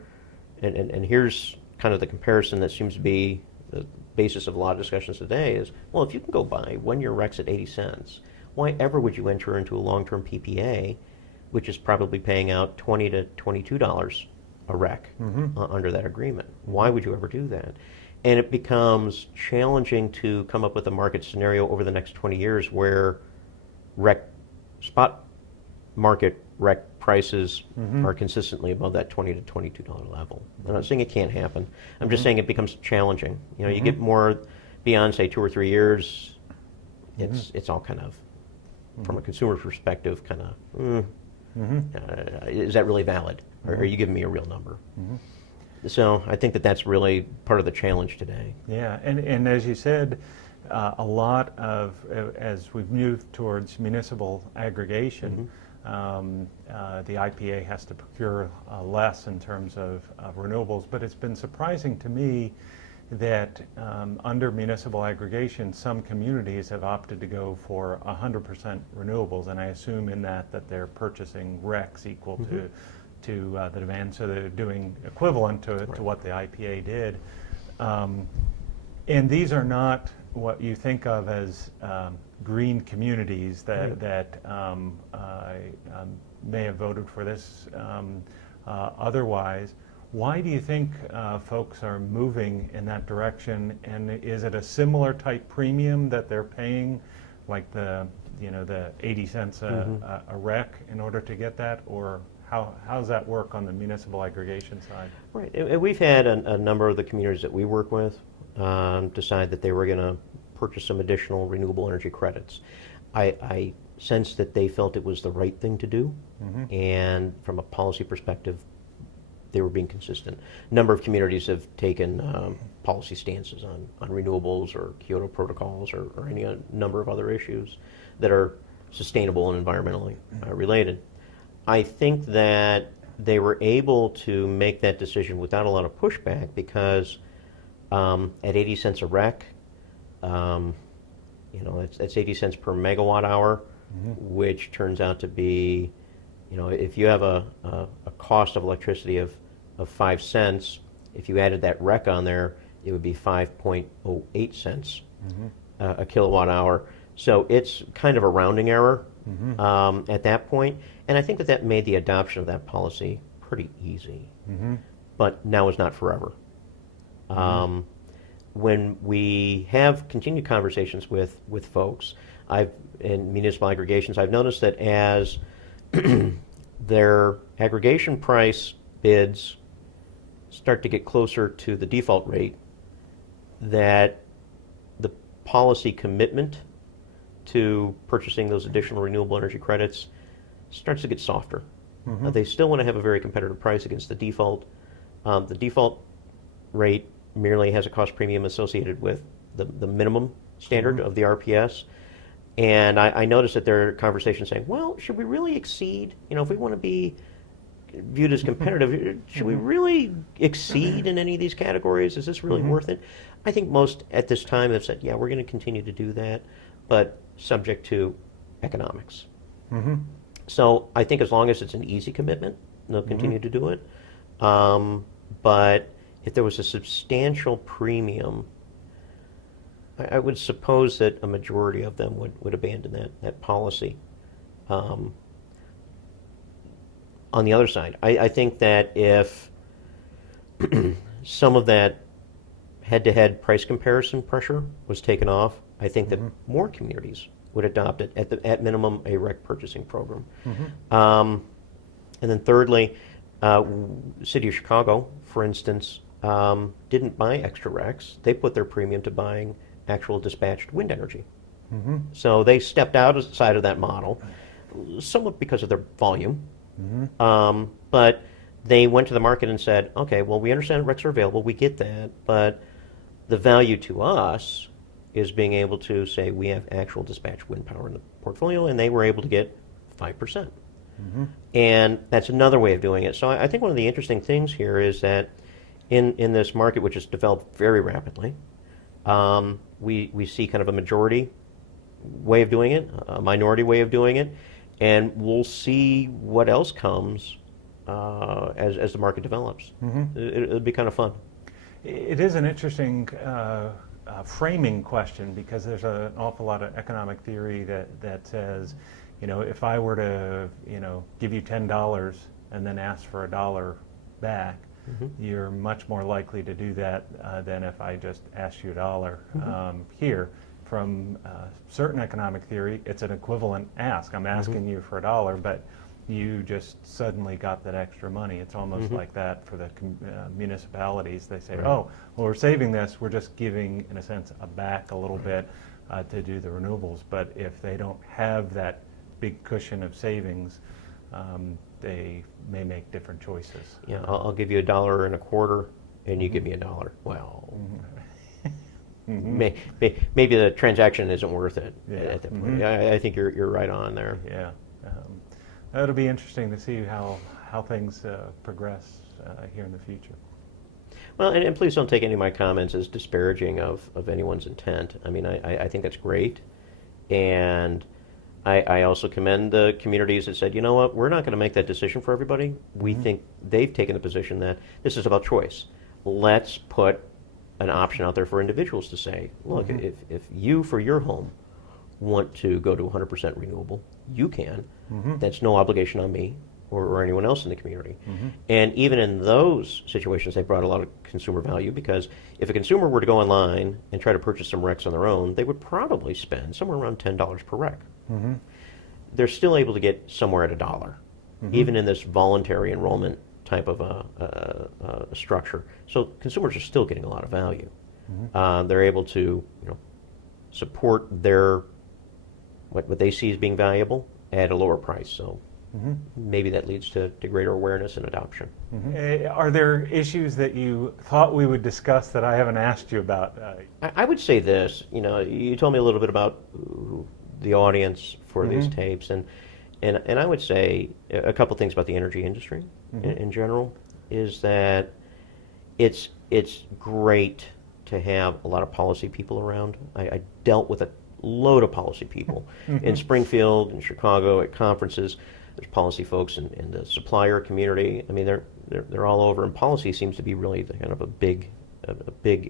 and here's kind of the comparison that seems to be the basis of a lot of discussions today is, well, if you can go buy one-year RECs at 80 cents, why ever would you enter into a long-term PPA, which is probably paying out $20 to $22 a REC under that agreement? Why would you ever do that? And it becomes challenging to come up with a market scenario over the next 20 years where spot market REC prices are consistently above that $20 to $22 level. I'm not saying it can't happen. I'm just saying it becomes challenging. You know, you get more beyond, say, 2 or 3 years, it's all kind of, from a consumer perspective, kind of, is that really valid? Or are you giving me a real number? So I think that that's really part of the challenge today. Yeah, and as you said, a lot of, as we've moved towards municipal aggregation, the IPA has to procure less in terms of renewables, but it's been surprising to me that under municipal aggregation, some communities have opted to go for 100% renewables, and I assume in that they're purchasing RECs equal to the demand, so they're doing equivalent to what the IPA did. And these are not what you think of as green communities that may have voted for this otherwise. Why do you think folks are moving in that direction? And is it a similar type premium that they're paying, like the 80 cents a rec in order to get that, or how does that work on the municipal aggregation side? Right. And we've had a number of the communities that we work with decide that they were going to purchase some additional renewable energy credits. I sense that they felt it was the right thing to do, and from a policy perspective, they were being consistent. A number of communities have taken policy stances on renewables or Kyoto protocols or any number of other issues that are sustainable and environmentally related. I think that they were able to make that decision without a lot of pushback because at 80 cents a rec, that's 80 cents per megawatt hour, which turns out to be, if you have a cost of electricity of 5 cents, if you added that rec on there, it would be 5.08 cents a kilowatt hour. So it's kind of a rounding error at that point. And I think that made the adoption of that policy pretty easy. But now is not forever. When we have continued conversations with folks, in municipal aggregations, I've noticed that as their aggregation price bids start to get closer to the default rate, that the policy commitment to purchasing those additional renewable energy credits starts to get softer. They still want to have a very competitive price against the default. The default rate merely has a cost premium associated with the minimum standard of the IRPS. And I noticed that there are conversations saying, well, should we really exceed, if we want to be viewed as competitive, should we really exceed in any of these categories? Is this really worth it? I think most at this time have said, yeah, we're going to continue to do that, but subject to economics. So I think as long as it's an easy commitment, they'll continue to do it. But if there was a substantial premium, I would suppose that a majority of them would abandon that policy. On the other side, I think that if some of that head-to-head price comparison pressure was taken off, I think that more communities would adopt it, at minimum, a rec purchasing program. And then thirdly, City of Chicago, for instance, didn't buy extra recs. They put their premium to buying actual dispatched wind energy. So they stepped outside of that model, somewhat because of their volume. But they went to the market and said, okay, well, we understand recs are available, we get that, but the value to us is being able to say we have actual dispatched wind power in the portfolio, and they were able to get 5%. And that's another way of doing it. So I think one of the interesting things here is that in this market, which has developed very rapidly, we see kind of a majority way of doing it, a minority way of doing it, and we'll see what else comes as the market develops. It'll be kind of fun. It is an interesting framing question, because there's an awful lot of economic theory that says, if I were to, give you $10 and then ask for $1 back, you're much more likely to do that than if I just asked you $1 here. From certain economic theory, it's an equivalent ask. I'm asking you for $1, but you just suddenly got that extra money. It's almost like that for the municipalities. They say, oh, well, we're saving this. We're just giving, in a sense, back a little bit to do the renewables. But if they don't have that big cushion of savings, they may make different choices. Yeah, I'll give you $1.25, and you give me $1. Well, maybe the transaction isn't worth it at that point. I think you're right on there. Yeah, it'll be interesting to see how things progress here in the future. Well, and please don't take any of my comments as disparaging of anyone's intent. I mean, I think that's great, and I also commend the communities that said, you know what, we're not going to make that decision for everybody. We think they've taken the position that this is about choice. Let's put an option out there for individuals to say, look, if you, for your home, want to go to 100% renewable, you can. That's no obligation on me or anyone else in the community. And even in those situations, they brought a lot of consumer value, because if a consumer were to go online and try to purchase some RECs on their own, they would probably spend somewhere around $10 per REC. They're still able to get somewhere at $1, even in this voluntary enrollment type of a structure. So consumers are still getting a lot of value. They're able to, support their what they see as being valuable at a lower price. So maybe that leads to greater awareness and adoption. Are there issues that you thought we would discuss that I haven't asked you about? I would say this. You told me a little bit about the audience for these tapes, and I would say a couple things about the energy industry in general is that it's great to have a lot of policy people around. I dealt with a load of policy people in Springfield and Chicago at conferences. There's policy folks in the supplier community. I mean, they're all over, and policy seems to be really kind of a big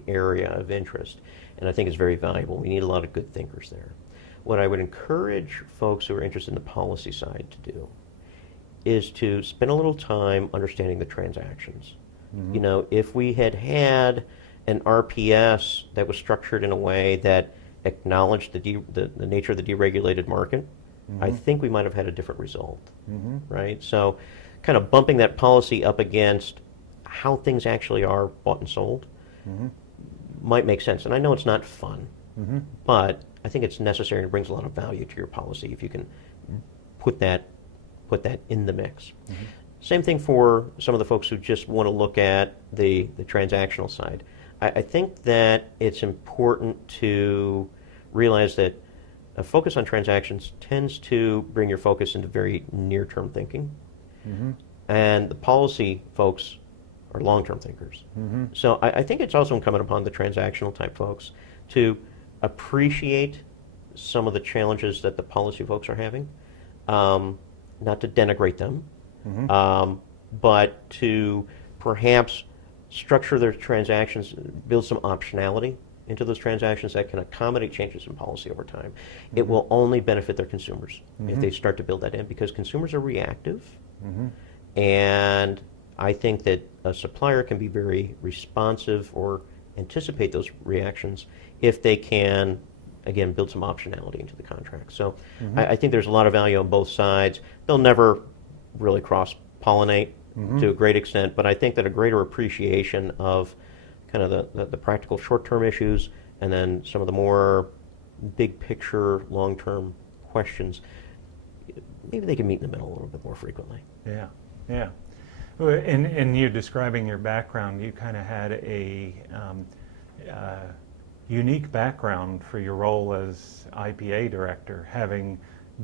area of interest, and I think it's very valuable. We need a lot of good thinkers there. What I would encourage folks who are interested in the policy side to do is to spend a little time understanding the transactions. If we had an RPS that was structured in a way that acknowledged the nature of the deregulated market, I think we might have had a different result, right? So kind of bumping that policy up against how things actually are bought and sold might make sense. And I know it's not fun, but I think it's necessary and brings a lot of value to your policy if you can put that in the mix. Same thing for some of the folks who just want to look at the transactional side. I think that it's important to realize that a focus on transactions tends to bring your focus into very near-term thinking, and the policy folks are long-term thinkers. So I think it's also incumbent upon the transactional type folks to appreciate some of the challenges that the policy folks are having, not to denigrate them, but to perhaps structure their transactions, build some optionality into those transactions that can accommodate changes in policy over time. It will only benefit their consumers if they start to build that in, because consumers are reactive, and I think that a supplier can be very responsive or anticipate those reactions if they can, again, build some optionality into the contract. So I think there's a lot of value on both sides. They'll never really cross-pollinate to a great extent, but I think that a greater appreciation of kind of the practical short-term issues and then some of the more big-picture, long-term questions, maybe they can meet in the middle a little bit more frequently. Yeah. In you describing your background, you kind of had a unique background for your role as IPA director, having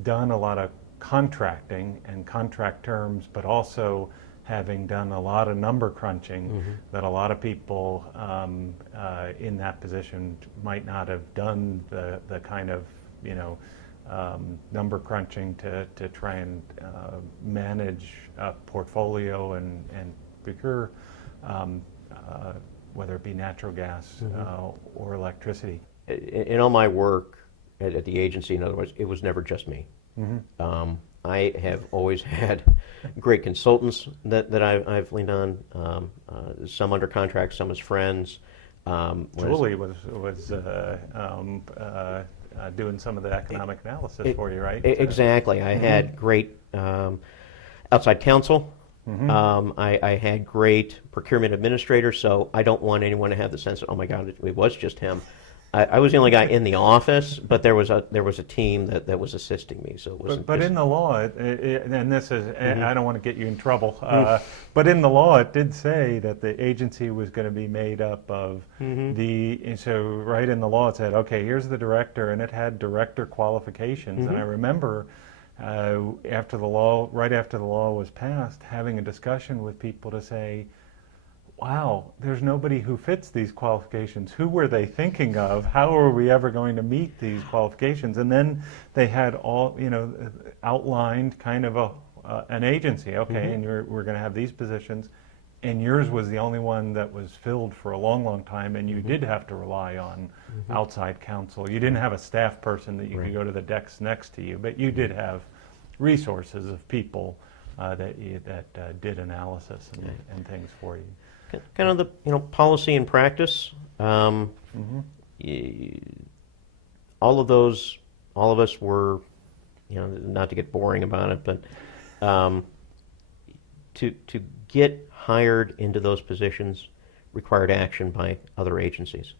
done a lot of contracting and contract terms, but also having done a lot of number crunching that a lot of people in that position might not have done the kind of number crunching to try and manage a portfolio and procure whether it be natural gas or electricity. In all my work at the agency, in other words, it was never just me. I have always had great consultants that I've leaned on, some under contract, some as friends. Julie was doing some of the economic analysis for you, right? Exactly. I had great outside counsel. I had great procurement administrators, so I don't want anyone to have the sense that, oh my God, it was just him. I was the only guy in the office, but there was a team that was assisting me. So it wasn't. But in the law, and this is, I don't want to get you in trouble, but in the law, it did say that the agency was going to be made up of so right in the law it said, okay, here's the director, and it had director qualifications. And I remember right after the law was passed, having a discussion with people to say, wow, there's nobody who fits these qualifications. Who were they thinking of? How are we ever going to meet these qualifications? And then they had all, outlined kind of an agency, okay, and we're going to have these positions. and yours was the only one that was filled for a long, long time, and you did have to rely on outside counsel. You didn't have a staff person that you could go to the desk next to you, but you did have resources of people that did analysis and things for you. Kind of the policy and practice. All of those, all of us were, not to get boring about it, but to get hired into those positions required action by other agencies.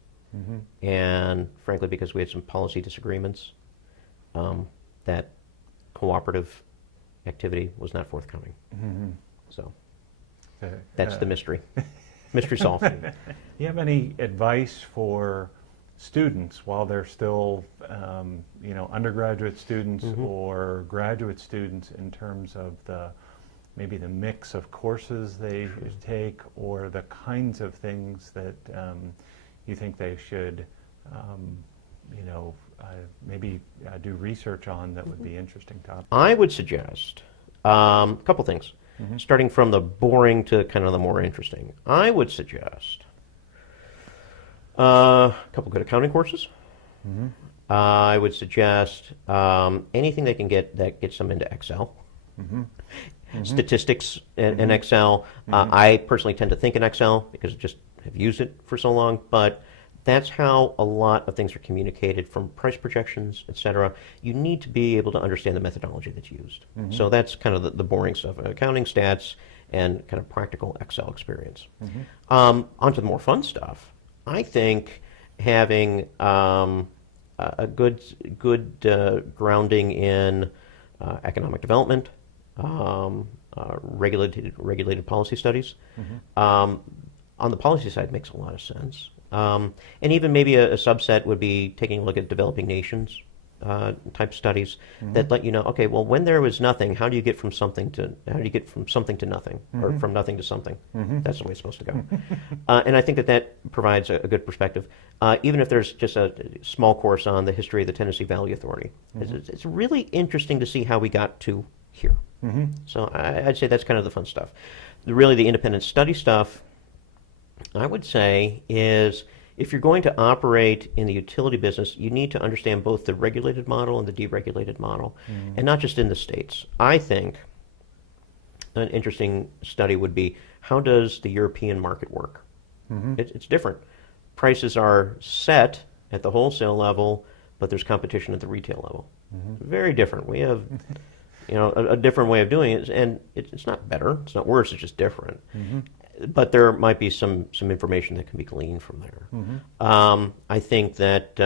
And frankly, because we had some policy disagreements, that cooperative activity was not forthcoming. So that's the mystery. Mystery solved. Do you have any advice for students while they're still, undergraduate students or graduate students in terms of maybe the mix of courses they take, or the kinds of things that you think they should, maybe do research on that would be interesting topics? I would suggest a couple things, starting from the boring to kind of the more interesting. I would suggest a couple good accounting courses. I would suggest anything they can get that gets them into Excel. Statistics in Excel. I personally tend to think in Excel because I just have used it for so long, but that's how a lot of things are communicated, from price projections, et cetera. You need to be able to understand the methodology that's used. So that's kind of the boring stuff, accounting, stats, and kind of practical Excel experience. Onto the more fun stuff. I think having a good grounding in economic development, regulated policy studies. On the policy side, makes a lot of sense. And even maybe a subset would be taking a look at developing nations type studies that let you know, okay, well, when there was nothing, how do you get from something to nothing, or from nothing to something? That's the way it's supposed to go. And I think that provides a good perspective. Even if there's just a small course on the history of the Tennessee Valley Authority, it's really interesting to see how we got to here. So I'd say that's kind of the fun stuff. Really, the independent study stuff, I would say, is if you're going to operate in the utility business, you need to understand both the regulated model and the deregulated model, and not just in the states. I think an interesting study would be, how does the European market work? It's different. Prices are set at the wholesale level, but there's competition at the retail level. Very different. We have a different way of doing it, and it's not better, it's not worse, it's just different. But there might be some information that can be gleaned from there. I think that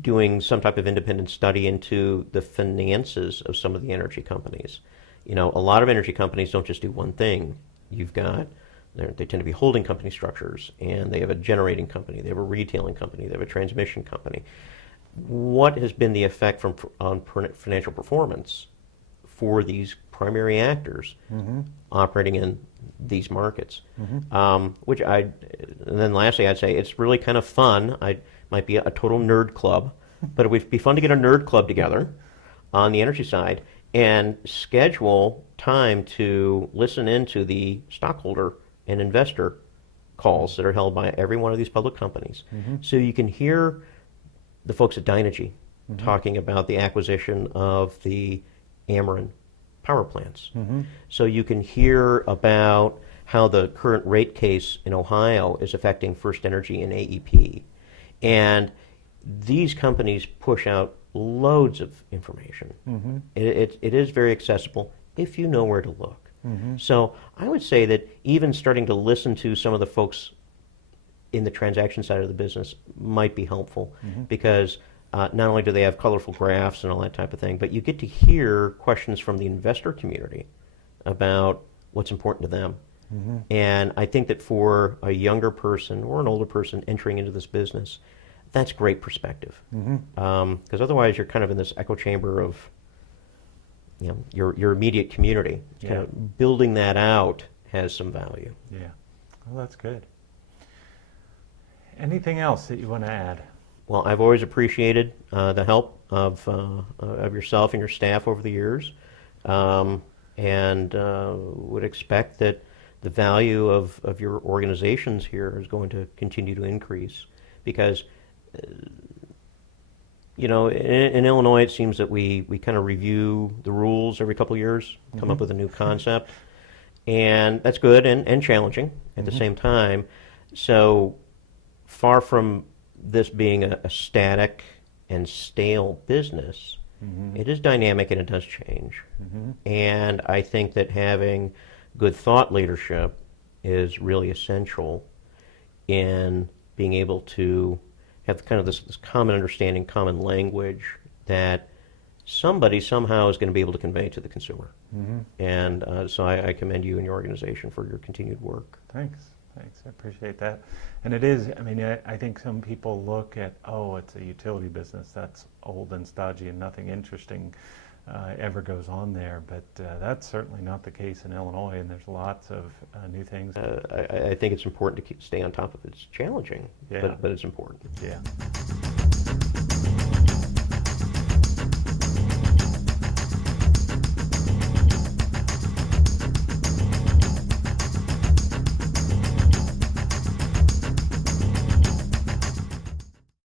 doing some type of independent study into the finances of some of the energy companies. A lot of energy companies don't just do one thing. They tend to be holding company structures, and they have a generating company, they have a retailing company, they have a transmission company. What has been the effect on financial performance for these primary actors operating in these markets? And then lastly, I'd say it's really kind of fun. Might be a total nerd club, but it would be fun to get a nerd club together on the energy side and schedule time to listen into the stockholder and investor calls that are held by every one of these public companies. So you can hear the folks at Dynegy talking about the acquisition of the Ameren power plants. So you can hear about how the current rate case in Ohio is affecting First Energy and AEP. And these companies push out loads of information. It is very accessible if you know where to look. So I would say that even starting to listen to some of the folks in the transaction side of the business might be helpful, because not only do they have colorful graphs and all that type of thing, but you get to hear questions from the investor community about what's important to them. And I think that for a younger person or an older person entering into this business, that's great perspective. Because otherwise you're kind of in this echo chamber of your immediate community. Kind of building that out has some value. Yeah. Well, that's good. Anything else that you want to add? Well, I've always appreciated the help of yourself and your staff over the years, and would expect that the value of your organizations here is going to continue to increase because, you know, in Illinois, it seems that we kind of review the rules every couple of years, come up with a new concept, and that's good and challenging at the same time. So far from this being a static and stale business, it is dynamic and it does change. And I think that having good thought leadership is really essential in being able to have kind of this common understanding, common language that somebody somehow is going to be able to convey to the consumer. And so I commend you and your organization for your continued work. Thanks. I appreciate that. And it is, I mean, I think some people look at, oh, it's a utility business, that's old and stodgy and nothing interesting ever goes on there. But that's certainly not the case in Illinois, and there's lots of new things. I think it's important to stay on top of it. It's challenging, Yeah. but it's important. Yeah.